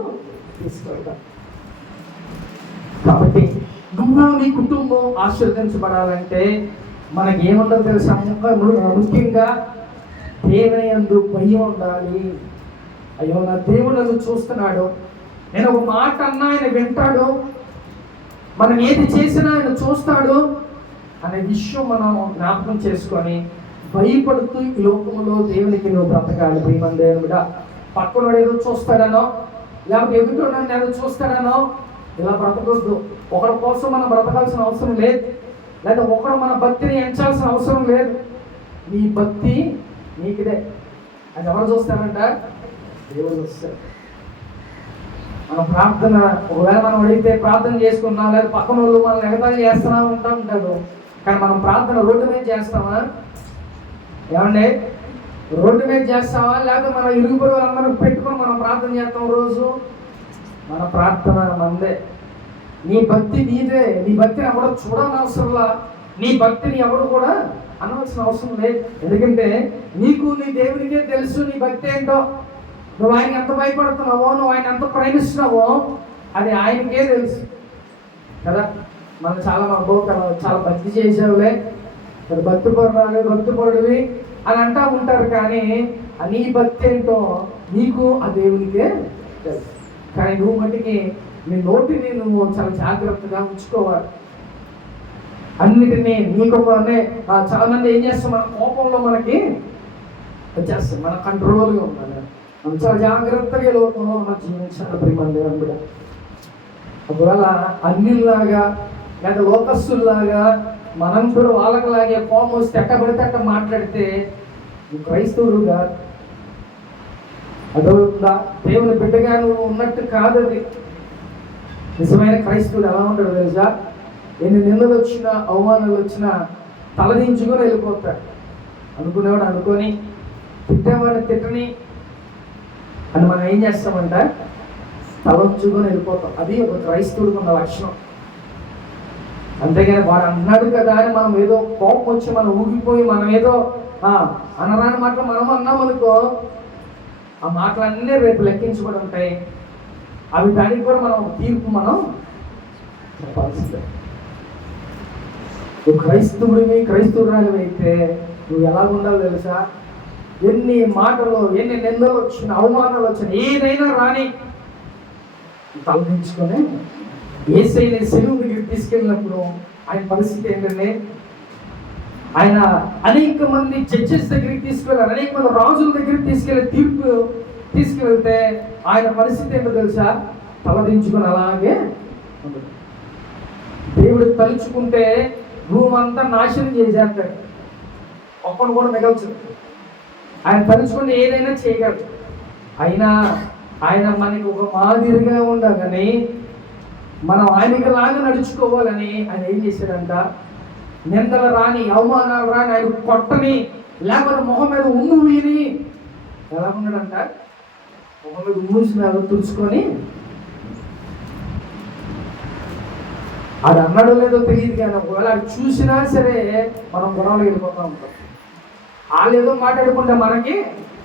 తీసుకెళ్తాడు. కాబట్టి నువ్వు నీ కుటుంబం ఆశీర్వదించబడాలంటే మనకి ఏముండదు తెలుసా? ముఖ్యంగా దేవుని యందు భయం ఉండాలి. అయ్యో, నా దేవుడు నన్ను చూస్తున్నాడు, నేను ఒక మాట అన్నా ఆయన వింటాడు, మనం ఏది చేసినా ఆయన చూస్తాడు అనే విషయం మనం జ్ఞాపకం చేసుకొని భయపడుతూ ఈ లోకంలో దేవునికి నువ్వు బ్రతకాలి. ప్రియమైన దేవుని బిడ్డ, పక్కనోడు ఏదో చూస్తాడనో, లేకపోతే ఎదుటోడు నన్ను ఏదో చూస్తాడనో ఇలా బ్రతకొద్దు. ఒకరి కోసం మనం బ్రతకాల్సిన అవసరం లేదు, లేదా ఒకడు మన భక్తిని ఎంచాల్సిన అవసరం లేదు. నీ భక్తి నీకుదే. అది ఎవరు చూస్తారంట? దేవుడు చూస్తారు. మన ప్రార్థన ఒకవేళ మనం అడిగితే ప్రార్థన చేసుకున్నా, లేదా పక్కన వాళ్ళు మనం ఎగతాళి చేస్తున్నా ఉంటారు. కానీ మనం ప్రార్థన రోడ్డు మీద చేస్తామా? ఏమండి, రోడ్డు మీద చేస్తామా? లేకపోతే మన ఇరుగు పొరుగు అందరం పెట్టుకొని మనం ప్రార్థన చేస్తాం రోజు? మన ప్రార్థన మందే. నీ భక్తి నీదే. నీ భక్తిని ఎవడో చూడనవసరంలా, నీ భక్తిని ఎవడు కూడా అనవలసిన అవసరం లేదు. ఎందుకంటే నీకు నీ దేవునికే తెలుసు నీ భక్తి ఏంటో. నువ్వు ఆయన ఎంత భయపడుతున్నావో, నువ్వు ఆయన ఎంత ప్రేమిస్తున్నావో అది ఆయనకే తెలుసు కదా. మనం చాలా భక్తి చేసేవులే, భక్తి పరుడివి అని అంటా ఉంటారు. కానీ నీ భక్తి ఏంటో నీకు ఆ దేవునికే తెలుసు. కానీ నువ్వు మట్టికి నీ నోటిని నువ్వు చాలా జాగ్రత్తగా ఉంచుకోవాలి. అన్నిటినీ నీకు చాలా మంది ఏం చేస్తాం, మన కోపంలో మనకి వచ్చేస్తాం, మన కంట్రోల్గా ఉండాలి. మనం చాలా జాగ్రత్తగా లోకంలో మనం జీవించాలి. ప్రియమైన దేవుని బిడ్డ, ఒకవేళ అన్నిలాగా లేదా లోకస్తుల్లాగా మనం కూడా వాళ్ళకిలాగే కోపం వస్తే ఎట్టబడితే అట్ట మాట్లాడితే నువ్వు క్రైస్తవుడుగా అదవుతుందా? దేవుని బిడ్డగా నువ్వు ఉన్నట్టు కాదు. అది నిజమైన క్రైస్తవుడు ఎలా ఉంటాడు తెలుసా? ఎన్ని నిందలు వచ్చినా, అవమానాలు వచ్చినా తలదించుకొని వెళ్ళిపోతాడు. అనుకునేవాడు అనుకొని, తిట్టేవాడు తిట్టని అని మనం ఏం చేస్తామంట? తలంచుకొని వెళ్ళిపోతాం. అది ఒక క్రైస్తవుడికి ఉన్న లక్షణం. అంతేగాని వాడు అన్నాడు కదా అని మనం ఏదో కోపం వచ్చి మనం ఊగిపోయి మనం ఏదో అనరాని మాటలు మనం అన్నామనుకో, ఆ మాటలన్నీ రేపు లెక్కించబడి ఉంటాయి. అవి దానికి కూడా మనం తీర్పు మనం చెప్పాల్సిందే. నువ్వు క్రైస్తవురాలు అయితే నువ్వు ఎలా ఉండాలో తెలుసా? ఎన్ని మాటలు, ఎన్ని నిందలు వచ్చినా, అవమానాలు వచ్చినా, ఏదైనా రాని తలదించుకొని యేసయ్యని సెలువు దగ్గరికి తీసుకెళ్ళినప్పుడు ఆయన పరిస్థితి ఏంటంటే, ఆయన అనేక మంది జడ్జెస్ దగ్గరికి తీసుకెళ్ళారు, అనేక మంది రాజుల దగ్గరికి తీసుకెళ్ళే తీర్పు తీసుకువెళ్తే ఆయన పరిస్థితి ఏంటో తెలుసా? తలదించుకొని అలాగే ఉంటుంది. దేవుడు తలుచుకుంటే భూమి అంతా నాశనం చేసేస్తాడు, ఒక్కడు కూడా మిగల్చదు. ఆయన తలుచుకుంటే ఏదైనా చేయగలడు. అయినా ఆయన మనకి ఒక మాదిరిగా ఉండాలని, మనం ఆయనకి లాగా నడుచుకోవాలని ఆయన ఏం చేశాడంట? నిందలు రాని, అవమానాలు రాని, ఆయన కొట్టని, లేకపోతే మొహం మీద ఉమ్ము వీని ఎలా ఉన్నాడంట? మొహం మీద ఉమ్మూసిన తుడుచుకొని, అది అన్నాడో లేదో తెలియదు కానీ ఒకవేళ అది చూసినా సరే మనం గొడవలు వెళ్ళిపోతూ ఉంటాం. వాళ్ళు ఏదో మాట్లాడుకుంటే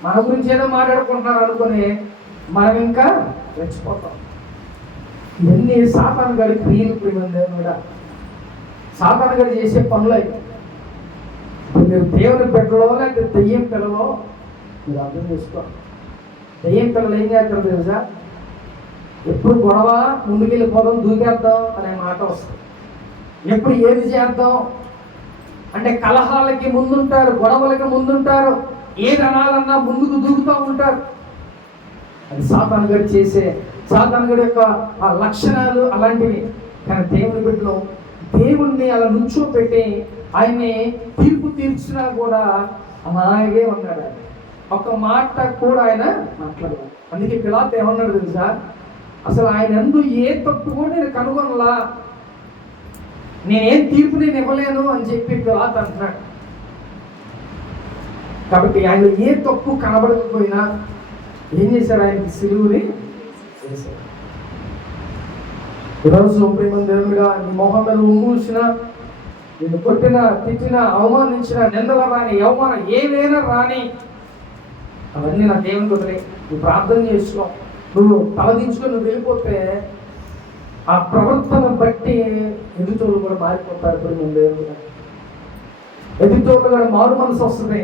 మన గురించి ఏదో మాట్లాడుకుంటున్నారు అనుకుని మనం ఇంకా రెచ్చిపోతాం. ఇవన్నీ సాతాను గారి క్రియలు ప్రియమైన సాతాను గారు చేసే పనులు. మీరు దేవుని పెట్టలో లేకపోతే దెయ్యం పిల్లలో మీరు అర్థం చేసుకోవాలి. దెయ్యం పిల్లలు ఏం చేస్తారు తెలుసా? ఎప్పుడు గొడవ, ముందుకెళ్ళిపోదాం, దూకేద్దాం అనే మాట వస్తుంది. ఎప్పుడు ఏది చేద్దాం అంటే కలహాలకి ముందుంటారు, గొడవలకి ముందుంటారు, ఏది అనాలన్నా ముందుకు దూకుతూ ఉంటారు. అది సాతాను గారు చేసే, సాతాను గారి యొక్క ఆ లక్షణాలు అలాంటివి. కానీ దేవుని బిడ్డలో దేవుణ్ణి అలా నుంచోపెట్టి ఆయన్ని తీర్పు తీర్చినా కూడా అలాగే ఉన్నాడు. ఆయన ఒక మాట కూడా ఆయన మాట్లాడలేదు. అందుకే పిలాతు ఏమన్నాడు తెలుసా? అసలు ఆయన ఎందు ఏ తప్పు కూడా నేను కనుగొనలా, నేనేం తీర్పు నేను ఇవ్వలేను అని చెప్పి పిలాతు అంటున్నాడు. కాబట్టి ఆయన ఏ తప్పు కనబడకపోయినా ఏం చేశారు? ఆయనకి సిలువుని చేశారు. ఈరోజు ప్రేమ దేవుడిగా నీ మొహం మీద ఉమ్మూసిన, నిన్ను కొట్టిన, తిట్టిన, అవమానించిన, నిందల రాని, అవమానం ఏమైనా రాని, అవన్నీ నా దేవుని కుదిరి నువ్వు ప్రార్థన చేసుకో. నువ్వు తలదించుకొని నువ్వు వెళ్ళిపోతే ఆ ప్రవర్తన బట్టి ఎదుటోళ్ళు కూడా మారిపోతారు. ప్రేమ దేవుడిగా ఎదుటోళ్ళు కూడా మారు మనసు వస్తుంది.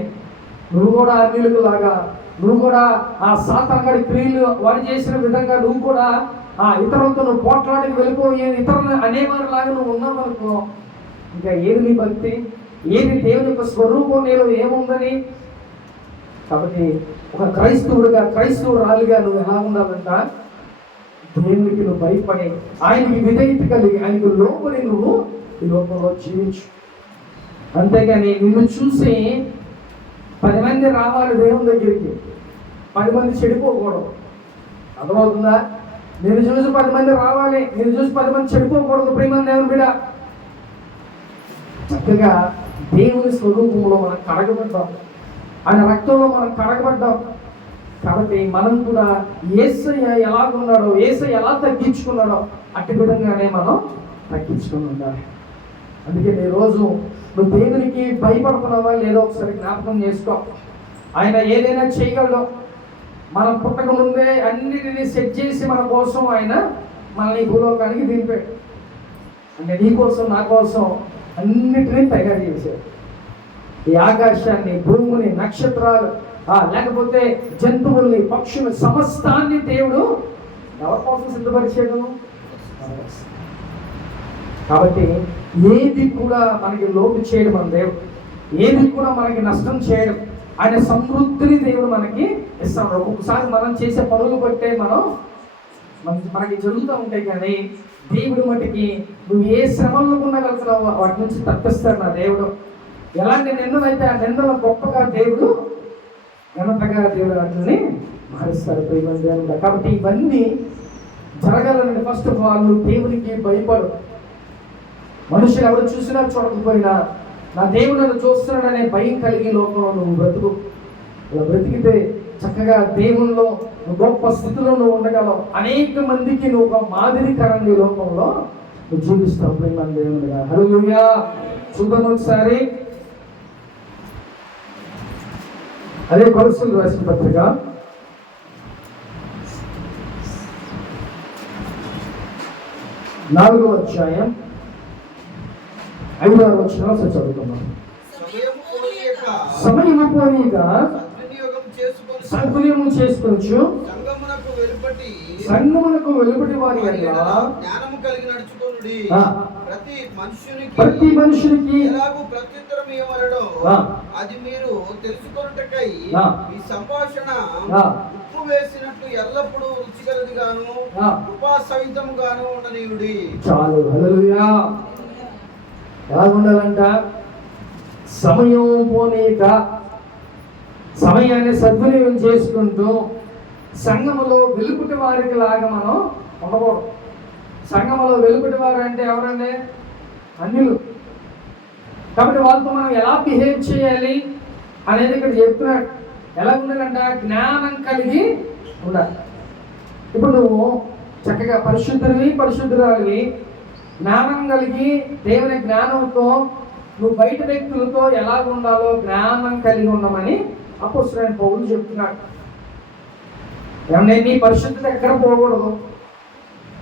నువ్వు కూడా అన్యులకు లాగా, నువ్వు కూడా ఆ సాతానుడి క్రియలు వారు చేసిన విధంగా నువ్వు కూడా ఆ ఇతరులతో నువ్వు పోట్లాడికి వెళ్ళిపోయి ఇతరులను అనేవారిలాగా నువ్వు ఉన్నావనుకో, ఇంకా ఏది నీ భక్తి, ఏది దేవుని యొక్క స్వరూపం నీలో ఏముందని. కాబట్టి ఒక క్రైస్తవురాలిగా నువ్వు ఎలా ఉండాలంట? దేవునికి నువ్వు భయపడి, ఆయనకి విధేయత కలిగి, ఆయనకు లోపలి నువ్వు ఈ లోకంలో జీవించు. అంతేగాని నిన్ను చూసి 10 మంది రావాలి దేవుని దగ్గరికి, 10 మంది చెడిపోకూడదు. అర్థమవుతుందా? నేను చూసి 10 మంది రావాలి, నేను చూసి 10 మంది చెడిపోకూడదు. ప్రేమ దేవుని బిడ్డ, చక్కగా దేవుని స్వరూపంలో మనం కడగబడ్డాం, ఆయన రక్తంలో మనం కడగబడ్డాం. కాబట్టి మనం కూడా యేసయ్య ఎలాగున్నాడో, యేసయ్య ఎలా తగ్గించుకున్నాడో అట్టి విధంగానే మనం తగ్గించుకుని ఉండాలి. అందుకే ఈరోజు నువ్వు దేవునికి భయపడుతున్నావా లేదో ఒకసారి జ్ఞాపకం చేసుకో. ఆయన ఏదైనా చేయగలడు. మనం పుట్టక ముందే అన్నిటినీ సెట్ చేసి మన కోసం ఆయన మనల్ని భూలోకానికి దింపాడు. అంటే నీ కోసం, నా కోసం అన్నిటినీ తయారు చేశాడు. ఈ ఆకాశాన్ని, భూమిని, నక్షత్రాలు, లేకపోతే జంతువుల్ని, పక్షులు, సమస్తాన్ని దేవుడు ఎవరి కోసం సిద్ధపరిచాడు? కాబట్టి ఏది కూడా మనకి లోటు చేయడం మన దేవుడు, ఏది కూడా మనకి నష్టం చేయడం. ఆయన సమృద్ధిని దేవుడు మనకి ఇస్తాడు. ఒక్కొక్కసారి మనం చేసే పనులు బట్టే మనకి జరుగుతూ ఉంటాయి. కానీ దేవుడు మటుకి నువ్వు ఏ శ్రమల్లో ఉండగలుగుతున్నావో వాటి నుంచి తప్పిస్తాడు నా దేవుడు. ఎలాంటి నిందలైతే ఆ నిందలు గొప్పగా దేవుడు, ఘనతగా దేవుడు వాటిని మారుస్తాడు. ప్రియమైన కాబట్టి ఇవన్నీ జరగాలని ఫస్ట్ ఆఫ్ ఆల్ నువ్వు దేవునికి భయపడు. మనుషులు ఎవరు చూసినా చూడకపోయినా నా దేవుడు నన్ను చూస్తున్నాడనే భయం కలిగి లోకంలో నువ్వు బ్రతుకు. అలా బ్రతికితే చక్కగా దేవుల్లో గొప్ప స్థితిలో నువ్వు ఉండగలవు. అనేక మందికి నువ్వు ఒక మాదిరికరంగా లోకంలో నువ్వు జీవిస్తావు. ప్రేమ దేవుడుగా హల్లెలూయా. చూద్దాం ఒకసారి అదే కొలస్సీయులకు రాసిన పత్రిక 4వ అధ్యాయం 5వ వచనం చదువుతున్నాం. సమయము పోనీక సద్వినియోగం చేసుకోవచ్చు. సంగమునకు వెలుపటి వారి జ్ఞానము కలిగి నడుచుకొనుడి. ప్రతి మనుషునికి ఎలాగూ ప్రత్యుత్తరం ఇవ్వవలెనో అది మీరు తెలుసుకొనుటకై ఈ సంభాషణ ఉప్పు వేసినట్లు ఎల్లప్పుడూ రుచిగలది గాను ఆ. కృపా సహితము గాను ఉండనీయుడి. చాలు. హల్లెలూయా. ఎలా ఉండాలంట? సమయం పోనీక సమయాన్ని సద్వినియోగం చేసుకుంటూ సంఘములో వెలుపుటి వారికి లాగా మనం ఉండకూడదు. సంఘములో వెలుపుటి వారు అంటే ఎవరండి? అన్యులు. కాబట్టి వాళ్ళతో మనం ఎలా బిహేవ్ చేయాలి అనేది ఇక్కడ చెప్తున్నాడు. ఎలా ఉండాలంట? జ్ఞానం కలిగి ఉండాలి. ఇప్పుడు నువ్వు చక్కగా పరిశుద్ధుడివి, పరిశుద్ధురాలివి, జ్ఞానం కలిగి దేవుని జ్ఞానంతో నువ్వు బయట వ్యక్తులతో ఎలా ఉండాలో జ్ఞానం కలిగి ఉండమని అపోస్తలుడైన పౌలు చెప్తున్నాడు. ఏమన్నా నీ పరిశుద్ధత ఎక్కడ పోకూడదు.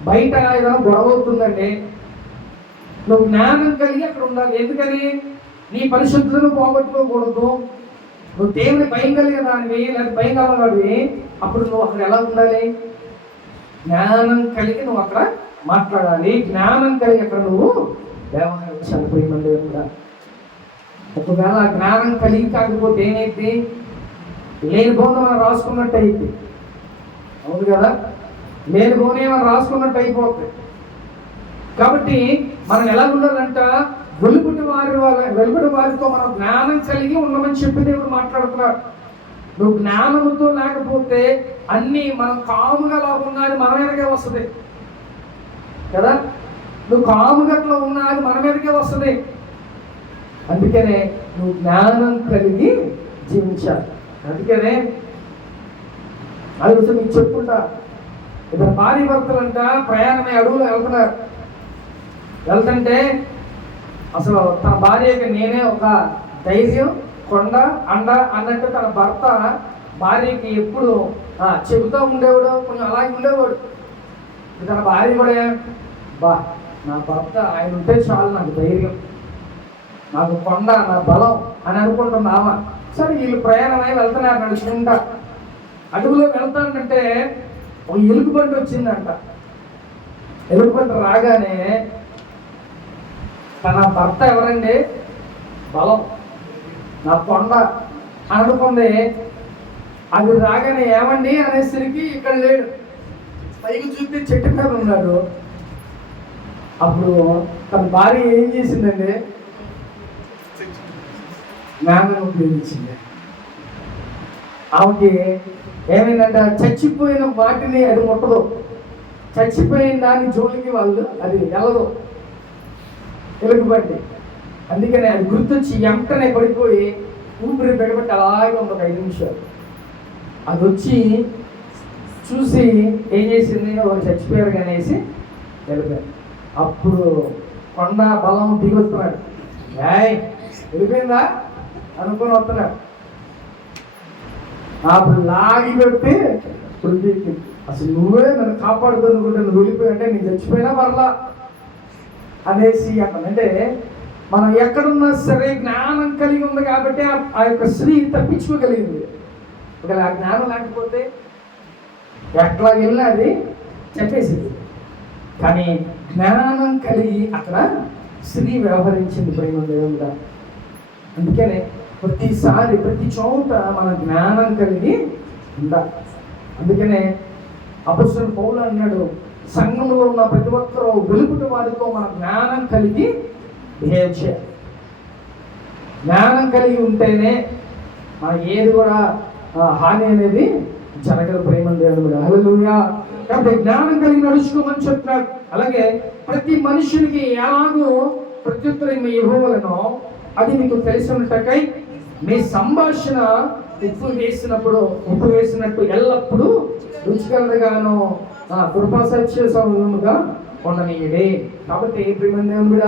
బయట ఏదైనా గొడవ అవుతుందండి, నువ్వు జ్ఞానం కలిగి అక్కడ ఉండాలి. ఎందుకని? నీ పరిశుద్ధతను పోగొట్టుకోకూడదు. నువ్వు దేవుని భయం కలిగిన దానివి లేదా భయం కలవాడివి, అప్పుడు నువ్వు అక్కడ ఎలా ఉండాలి? జ్ఞానం కలిగి నువ్వు అక్కడ మాట్లాడాలి. జ్ఞానం కలిగి అక్కడ నువ్వు వ్యవహరించాలి. ప్రియమంది కూడా ఒకవేళ జ్ఞానం కలిగి కాకపోతే ఏమైంది? లేని బోధన మనం రాసుకున్నట్టు అయింది. అవును కదా? లేని బోధన మనం రాసుకున్నట్టు అయిపోతుంది. కాబట్టి మనం ఎలా ఉండాలంట? వెలుగుటి వారితో మనం జ్ఞానం కలిగి ఉండమని చెప్పి దేవుడు మాట్లాడుతున్నాడు. నువ్వు జ్ఞానముతో లేకపోతే అన్నీ మనం కాముగా లాగున్నా అది మన మీదకే వస్తుంది కదా. నువ్వు కాముగట్లో ఉన్నా అది మన మీదకే వస్తుంది. అందుకనే నువ్వు జ్ఞానం కలిగి జీవించాలి. అందుకనే అది వచ్చి మీకు చెప్పుకుంటా. ఇద్దరు భార్య భర్తలంట ప్రయాణమై అడవులు వెళ్తుంటే అసలు తన భార్యకి నేనే ఒక ధైర్యం, కొండ, అండ అన్నట్టు తన భర్త భార్యకి ఎప్పుడు చెబుతూ ఉండేవాడు. కొంచెం అలాగే ఉండేవాడు. తన భార్య కూడా నా భర్త ఆయన ఉంటే చాలు, నాకు ధైర్యం, నాకు కొండ, నా బలం అని అనుకుంటున్నావా. సరే వీళ్ళు ప్రయాణమై వెళ్తున్నారు నడుచుకుంటా. అడవులో వెళ్తానంటే ఒక ఎలుగుబంటి వచ్చిందంట. ఎలుగుబంటి రాగానే తన భర్త ఎవరండి? బలం, నా కొండ అని అనుకుంది. అది రాగానే ఏమండి అనేసరికి ఇక్కడ లేడు, పైకి చూస్తే చెట్టు మీద ఉన్నాడు. అప్పుడు తన భార్య ఏం చేసిందండి? జ్ఞానం ఉపయోగించింది. ఆమెకి ఏమైందంటే చచ్చిపోయిన వాటిని అది ముట్టదు, చచ్చిపోయిన దాని జోలికి వాళ్ళు అది వెళ్ళదు ఎలుగుబంటి. అందుకని అది గుర్తొచ్చి వెంటనే పడిపోయి ఊపిరి పెడబట్టి అలాగే ఉంది ఒక 5 నిమిషాలు. అది వచ్చి చూసి ఏం చేసింది? వాళ్ళు చచ్చిపోయారు కనేసి వెళ్ళిపోయారు. అప్పుడు కొండ బలం దిగొస్తున్నాడు. వెళ్ళిపోయిందా అనుకుని వస్తున్నాడు. అప్పుడు లాగి పెట్టి అసలు నువ్వే నన్ను కాపాడుకోనుకుంటే నువ్వు వెళ్ళిపోయావంటే నేను చచ్చిపోయినా పర్లా అనేసి అంటే మనం ఎక్కడున్నా సరే జ్ఞానం కలిగి ఉంది కాబట్టి ఆ యొక్క స్త్రీ తప్పించుకోగలిగింది. ఒకవేళ ఆ జ్ఞానం లేకపోతే ఎట్లా వెళ్ళినా అది చెప్పేసింది. కానీ జ్ఞానం కలిగి అక్కడ స్త్రీ వ్యవహరించింది ప్రేమ దేవుడుగా. అందుకనే ప్రతిసారి ప్రతి చోట మన జ్ఞానం కలిగి ఉండాలి. అందుకనే అపొస్తలుడైన పౌలు అన్నాడు, సంఘంలో ఉన్న ప్రతి ఒక్కరూ వెలుపుటి వారితో మన జ్ఞానం కలిగి బిహేవ్ చేయాలి. జ్ఞానం కలిగి ఉంటేనే మన ఏది కూడా హాని అనేది జరగదు. ప్రేమ దేవుడు. హల్లెలూయా. కాబట్టి జ్ఞానం కలిగి నడుచుకోమని చెప్తున్నాడు. అలాగే ప్రతి మనుషునికి ఎలాగో ప్రత్యుత్తరం యెహోవాను అది మీకు తెలిసినట్టకై మీ సంభాషణ ఉప్పు వేసినట్టు ఎల్లప్పుడూ రుచికరగాను కృపాసత్య సమూహముగా ఉండనీయడే. కాబట్టి ప్రియమైన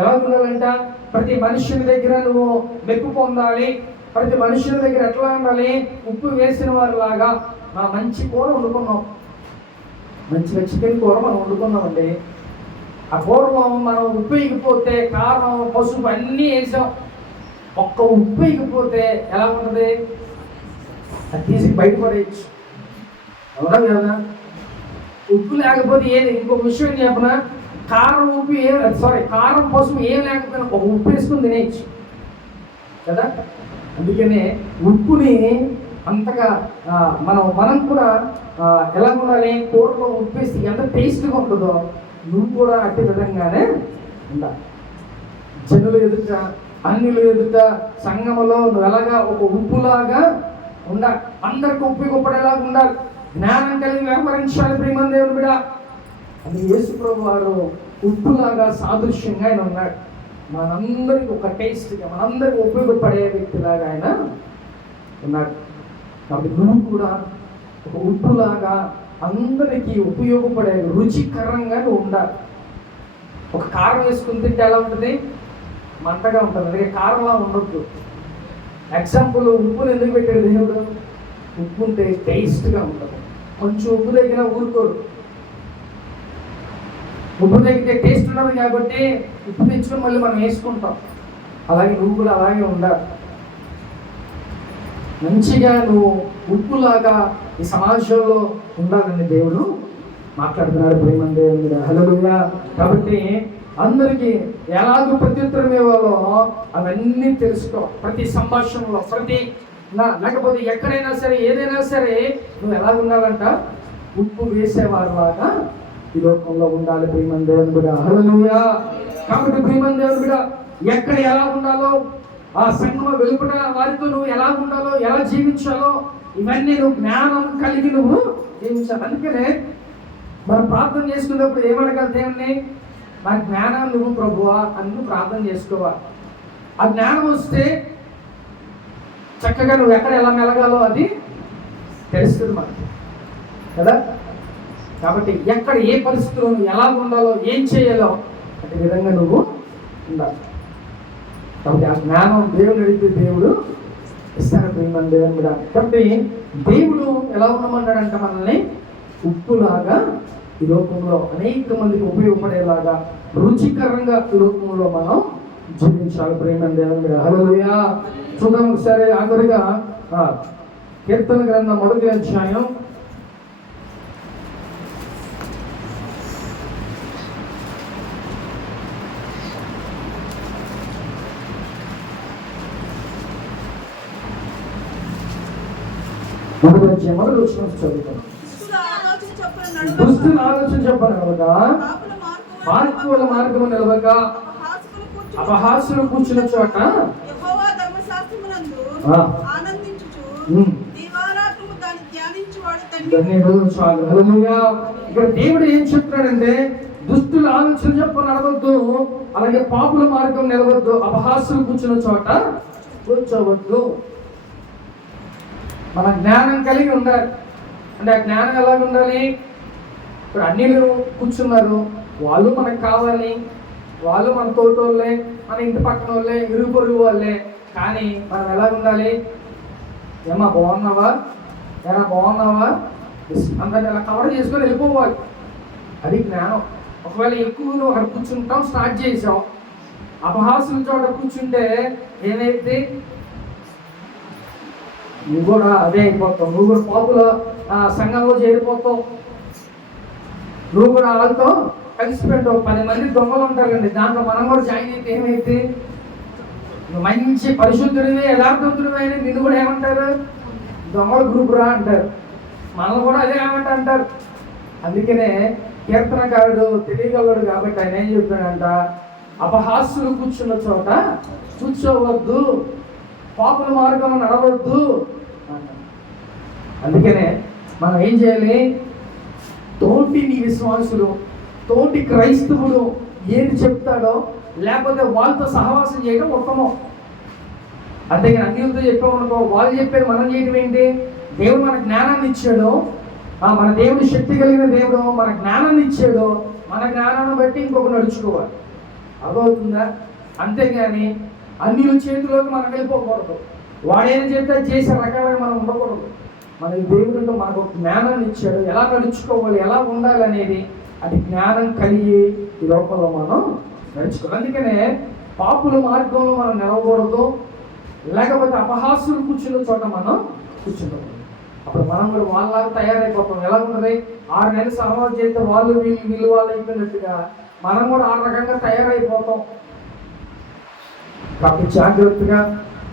ఎలా ఉండాలంట? ప్రతి మనుషుని దగ్గర నువ్వు మెప్పు పొందాలి. ప్రతి మనుషుని దగ్గర ఎట్లా ఉండాలి? ఉప్పు వేసిన వారి లాగా. మంచి కూర వండుకున్నాం, మంచిగా చికెన్ కూర మనం వండుకున్నామండి. ఆ కూరలో మనం ఉప్పు వేయకపోతే కారం, పసుపు అన్నీ వేసాం, ఒక్క ఉప్పు వేయకపోతే ఎలా ఉంటుంది? అది తీసి బయటపడేయచ్చు. అవునా కదా? ఉప్పు లేకపోతే ఏది? ఇంకొక విషయం చెప్పనా? కారం పసుపు ఏం లేకపోయినా ఒక ఉప్పు వేసుకుని తినేయచ్చు కదా. అందుకనే ఉప్పుని అంతగా మనం కూడా ఎలా ఉండాలి, కూరలో ఉప్పేసి ఎంత టేస్ట్గా ఉంటుందో నువ్వు కూడా అట్టి విధంగానే ఉండాలి. జనుల ఎదుట, అన్యుల ఎదుట, సంఘములో నువ్వు ఎలాగా ఒక ఉప్పులాగా ఉండాలి. అందరికి ఉపయోగపడేలాగా ఉండాలి. జ్ఞానం కలిగి వ్యవహరించాలి. ప్రియమైన దేవుని బిడ్డ, అది యేసు ప్రభు వారు ఉప్పులాగా సాదృశ్యంగా ఆయన ఉన్నాడు. మనందరికి ఒక టేస్ట్గా, మనందరికి ఉపయోగపడే వ్యక్తిలాగా ఆయన ఉన్నాడు. కాబట్టి నువ్వు కూడా ఒక ఉప్పులాగా అందరికీ ఉపయోగపడే రుచికరంగా నువ్వు ఉండాలి. ఒక కారం వేసుకుని తింటే ఎలా ఉంటుంది? మంటగా ఉంటుంది. అందుకే కారంలా ఉండొద్దు. ఎగ్జాంపుల్, ఉప్పుని ఎందుకు పెట్టాడు దేవుడు? ఉప్పు ఉంటే టేస్ట్గా ఉంటుంది. కొంచెం ఉప్పు తగ్గినా ఊరుకోడు. ఉప్పు తగ్గితే టేస్ట్ ఉండదు కాబట్టి ఉప్పు తెచ్చుకొని మళ్ళీ మనం వేసుకుంటాం. అలాగే నువ్వు కూడా అలాగే ఉండాలి. మంచిగా నువ్వు ఉప్పులాగా ఈ సమాజంలో ఉండాలని దేవుడు మాట్లాడుతున్నాడు. ప్రేమ దేవుడు, హల్లెలూయా. కాబట్టి అందరికీ ఎలాగో ప్రత్యుత్తరం ఇవ్వాలో అవన్నీ తెలుసుకో. ప్రతి సంభాషణలో, లేకపోతే ఎక్కడైనా సరే, ఏదైనా సరే నువ్వు ఎలా ఉండాలంట? ఉప్పు వేసేవారు లాగా ఈ లోకంలో ఉండాలి. ప్రేమ దేవుని బిడ్డ, హల్లెలూయా. కాబట్టి ప్రేమ దేవుని బిడ్డ, ఎక్కడ ఎలా ఉండాలో, ఆ సంఘంలో వెలుపట వారితో నువ్వు ఎలా ఉండాలో, ఎలా జీవించాలో, ఇవన్నీ నువ్వు జ్ఞానం కలిగి నువ్వు జీవించాలి. అందుకనే మనం ప్రార్థన చేసుకున్నప్పుడు ఏమడగాలి దేవుణ్ణి? నా జ్ఞానం నువ్వు ప్రభువా అని నువ్వు ప్రార్థన చేసుకోవాలి. ఆ జ్ఞానం వస్తే చక్కగా నువ్వు ఎక్కడ ఎలా మెలగాలో అది తెలుస్తుంది మనకి కదా. కాబట్టి ఎక్కడ ఏ పరిస్థితుల్లో నువ్వు ఎలా ఉండాలో, ఏం చేయాలో అదే విధంగా నువ్వు ఉండాలి. కాబట్టి ఆ జ్ఞానం దేవుడు అడిగితే దేవుడు ఇస్తాడు. ప్రేమ దేవుని మీద. కాబట్టి దేవుడు ఎలా ఉండమన్నాడంట? మనల్ని ఉప్పులాగా ఈ లోకంలో అనేక మందికి ఉపయోగపడేలాగా రుచికరంగా ఈ లోకంలో మనం జీవించాలి. ప్రేమ దేవుని మీద, హల్లెలూయా. చూద్దాం ఒకసారి ఆఖరిగా కీర్తన గ్రంథం 1వ అధ్యాయం 1వ అధ్యాయం 1వ వచనం చదువుతాం. దుష్టుల ఆలోచన చెప్పను కనుక, మార్పుల మార్గము నిలవక, అపహాస్యులు కూర్చున్న చోట ఇక్కడ దేవుడు ఏం చెప్తున్నాడంటే, దుష్టుల ఆలోచన చెప్ప నడవద్దు, అలాగే పాపుల మార్గం నిలవద్దు, అపహాస్యులు కూర్చున్న చోట కూర్చోవద్దు. మన జ్ఞానం కలిగి ఉండాలి. అంటే ఆ జ్ఞానం ఎలాగ ఉండాలి? ఇప్పుడు అన్నిలు కూర్చున్నారు, వాళ్ళు మనకు కావాలి, వాళ్ళు మన తోటోళ్ళే, మన ఇంటి పక్కన వాళ్ళే, ఇరుగు పొరుగు వాళ్ళే. కానీ మనం ఎలాగ ఉండాలి? ఏమా బాగున్నావా, ఎలా బాగున్నావా, అందరిని అలా కవర్ చేసుకొని వెళ్ళిపోవాలి. అది జ్ఞానం. ఒకవేళ ఎక్కువ నువ్వు అక్కడ కూర్చుంటాం స్టార్ట్ చేసాం, అపహాసుల చోట కూర్చుంటే ఏమైతే నువ్వు కూడా అదే అయిపోతావు. నువ్వు కూడా పాపుల సంఘంలో చేరిపోతావు. నువ్వు కూడా వాళ్ళతో కలిసిపెట్టావు. 10 మంది దొంగలు ఉంటారండి, దాంట్లో మనం కూడా జాయిన్ అయితే ఏమైతే నువ్వు మంచి పరిశుద్ధుడివి, యథార్థవంతుడివి అని నిన్ను కూడా ఏమంటారు? దొంగల గ్రూప్ రా అంటారు. మనల్ని కూడా అదే అంటారు. అందుకనే కీర్తనకారుడు తెలియగలడు కాబట్టి ఆయన ఏం చెప్పాడంట? అపహాస్యులు కూర్చున్న చోట కూర్చోవద్దు, పాపుల మార్గం నడవద్దు. అందుకనే మనం ఏం చేయాలి? తోటి నీ విశ్వాసులు, తోటి క్రైస్తవుడు ఏది చెప్తాడో, లేకపోతే వాళ్ళతో సహవాసం చేయడం ఉత్తమం. అంతేగాని అన్యులతో చెప్పామనుకో, వాళ్ళు చెప్పేది మనం చేయడం ఏంటి? దేవుడు మన జ్ఞానాన్ని ఇచ్చాడు, మన దేవుడు శక్తి కలిగిన దేవుడు మన జ్ఞానాన్ని ఇచ్చాడు, మన జ్ఞానాన్ని బట్టి ఇంకొక నడుచుకోవాలి. అర్థమవుతుందా? అంతేగాని అన్యుల చేతిలోకి మనం వెళ్ళిపోకూడదు. వాడేం చెప్తే చేసే రకాలుగా మనం ఉండకూడదు. మన దేవుడితో మనకు జ్ఞానాన్ని ఇచ్చాడు, ఎలా నడుచుకోవాలి, ఎలా ఉండాలి అనేది అది జ్ఞానం కలిగి ఈ లోకంలో మనం నడుచుకోవాలి. అందుకనే పాపుల మార్గంలో మనం నిలవకూడదు, లేకపోతే అపహాస్యులు కూర్చున్న చోట మనం కూర్చుంటాం. అప్పుడు మనం కూడా వాళ్ళలాగా తయారైపోతాం. ఎలా ఉంటుంది? 6 నెలలు సహవాసం చేస్తే వాళ్ళు వీళ్ళు వాళ్ళు అయిపోయినట్టుగా మనం కూడా ఆ రకంగా తయారైపోతాం. కాబట్టి జాగ్రత్తగా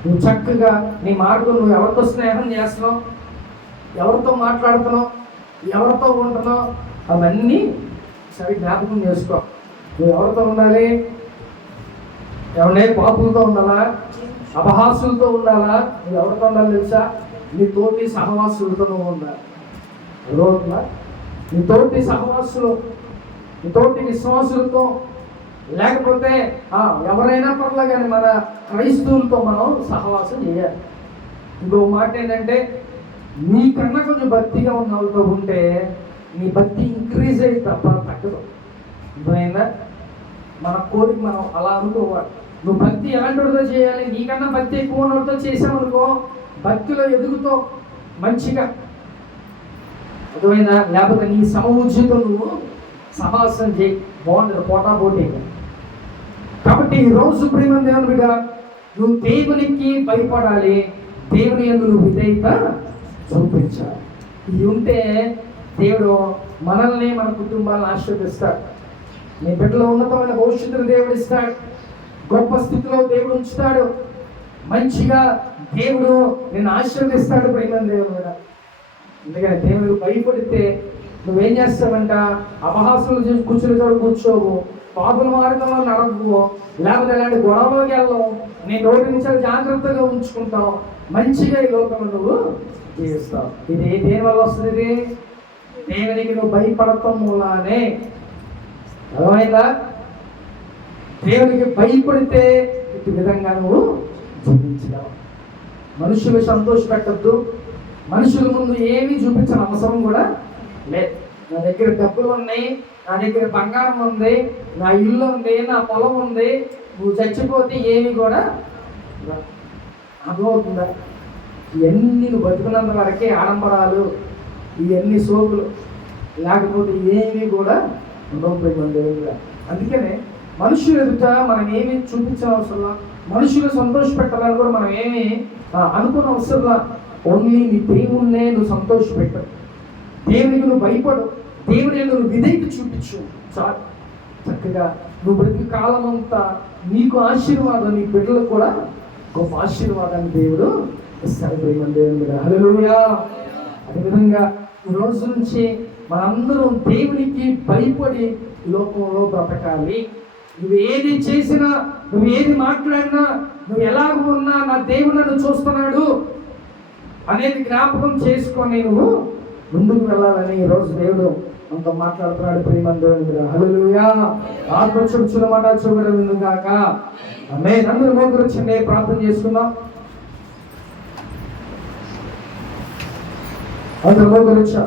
నువ్వు చక్కగా నీ మార్గం, నువ్వు ఎవరితో స్నేహం చేస్తున్నావు, ఎవరితో మాట్లాడుతున్నావు, ఎవరితో ఉంటున్నావు, అవన్నీ సరి జ్ఞాపకం చేసుకో. నువ్వు ఎవరితో ఉండాలి? ఎవరినే పాపులతో ఉండాలా? అపహాసులతో ఉండాలా? నువ్వు ఎవరితో ఉండాలి తెలుసా? నీ తోటి సహవాసులతో నువ్వు ఉండాలి. రోజున నీ తోటి సహవాసులు, నీ తోటి విశ్వాసులతో, లేకపోతే ఎవరైనా పర్లే కానీ మన క్రైస్తవులతో మనం సహవాసం చేయాలి. ఇంకో మాట ఏంటంటే, నీకన్నా కొంచెం భక్తిగా ఉన్న వాళ్ళతో ఉంటే నీ భక్తి ఇంక్రీజ్ అయ్యి తప్ప తగ్గదు. అర్థమైందా? మన కోరిక మనం అలా అనుకోవాలి. నువ్వు భక్తి ఎలాంటి వాడితో చేయాలి? నీకన్నా భక్తి ఎక్కువ ఉన్నవాడితో చేసామనుకో భక్తిలో ఎదుగుతావు మంచిగా. అర్థమైందా? లేకపోతే నీ సమవుజ్జితో నువ్వు సహవాసం చేయి, బాగుంటుంది పోటాపోటీ. కాబట్టి ఈరోజు ప్రేమ దేవుని బిడ్డ, నువ్వు దేవునికి భయపడాలి, దేవుని యందు నువ్వు విధేయత చూపించాలి. ఇది ఉంటే దేవుడు మనల్ని, మన కుటుంబాలను ఆశీర్వదిస్తాడు. నీ బిడ్డలో ఉన్నతమైన భవిష్యత్తును దేవుడు ఇస్తాడు. గొప్ప స్థితిలో దేవుడు ఉంచుతాడు. మంచిగా దేవుడు నిన్ను ఆశీర్వదిస్తాడు. ప్రేమ దేవుడు. ఎందుకంటే దేవుడికి భయపడితే నువ్వేం చేస్తావంట? అపహాసులు చూసి కూర్చుని చోటు కూర్చోవు, పాపుల మార్గంలో నడవు, లేకపోతే అలాంటి గొడవలోకి వెళ్ళవు. నీ నోటి నుంచి జాగ్రత్తగా ఉంచుకుంటావు. మంచిగా ఈ లోకంలో నువ్వు జీవిస్తావు. ఇది దేని వల్ల వస్తుంది? ఇది దేవునికి నువ్వు భయపడటం మూలానే. అర్థమైందా? దేవునికి భయపడితే ఇటు విధంగా నువ్వు జీవించగలవు. మనుషులు సంతోషపెట్టద్దు, మనుషుల ముందు ఏమీ చూపించిన అవసరం కూడా లేదు. నా దగ్గర డబ్బులు ఉన్నాయి, నా దగ్గర బంగారం ఉంది, నా ఇల్లు ఉంది, నా పొలం ఉంది, నువ్వు చచ్చిపోతే ఏమి కూడా అర్థమవుతుందా? ఇవన్నీ నువ్వు బతుకున్నంత వరకే ఆడంబరాలు, ఇవన్నీ సోకులు, లేకపోతే ఏమీ కూడా ఉండవు. అందుకనే మనుషులు ఎదుట మనం ఏమీ చూపించిన అవసరంలా, మనుషులు సంతోష పెట్టాలని కూడా మనం ఏమీ అనుకున్న అవసరంలా. ఓన్లీ నీ దేవుణ్ణే నువ్వు సంతోష పెట్టు, దేవునికి నువ్వు భయపడు, దేవుని నువ్వు విధేయత చూపించు చాలు. చక్కగా నువ్వు బ్రతికి కాలం అంతా నీకు ఆశీర్వాదం, నీ బిడ్డలకు కూడా గొప్ప ఆశీర్వాదాన్ని దేవుడు ఇస్తాడు. ప్రేమ దేవుడు. హల్లెలూయా. అదేవిధంగా ఈ రోజు నుంచి మనందరం దేవునికి భయపడి లోకంలో బ్రతకాలి. నువ్వు ఏది చేసినా, నువ్వు ఏది మాట్లాడినా, నువ్వు ఎలాగ ఉన్నా నా దేవుడు నన్ను చూస్తున్నాడు అనేది జ్ఞాపకం చేసుకొని నువ్వు ముందుకు వెళ్ళాలని ఈరోజు దేవుడు మనతో మాట్లాడుతున్నాడు. ప్రేమ దేవుడు. హల్లెలూయా. ఆత్మచుచ్చుల మాట చూడడం ఎందుకు కాక ఆమేన్. అందరూ మోకరించండి, ప్రార్థన చేసుకుందాం. అందరూ మోకరించా.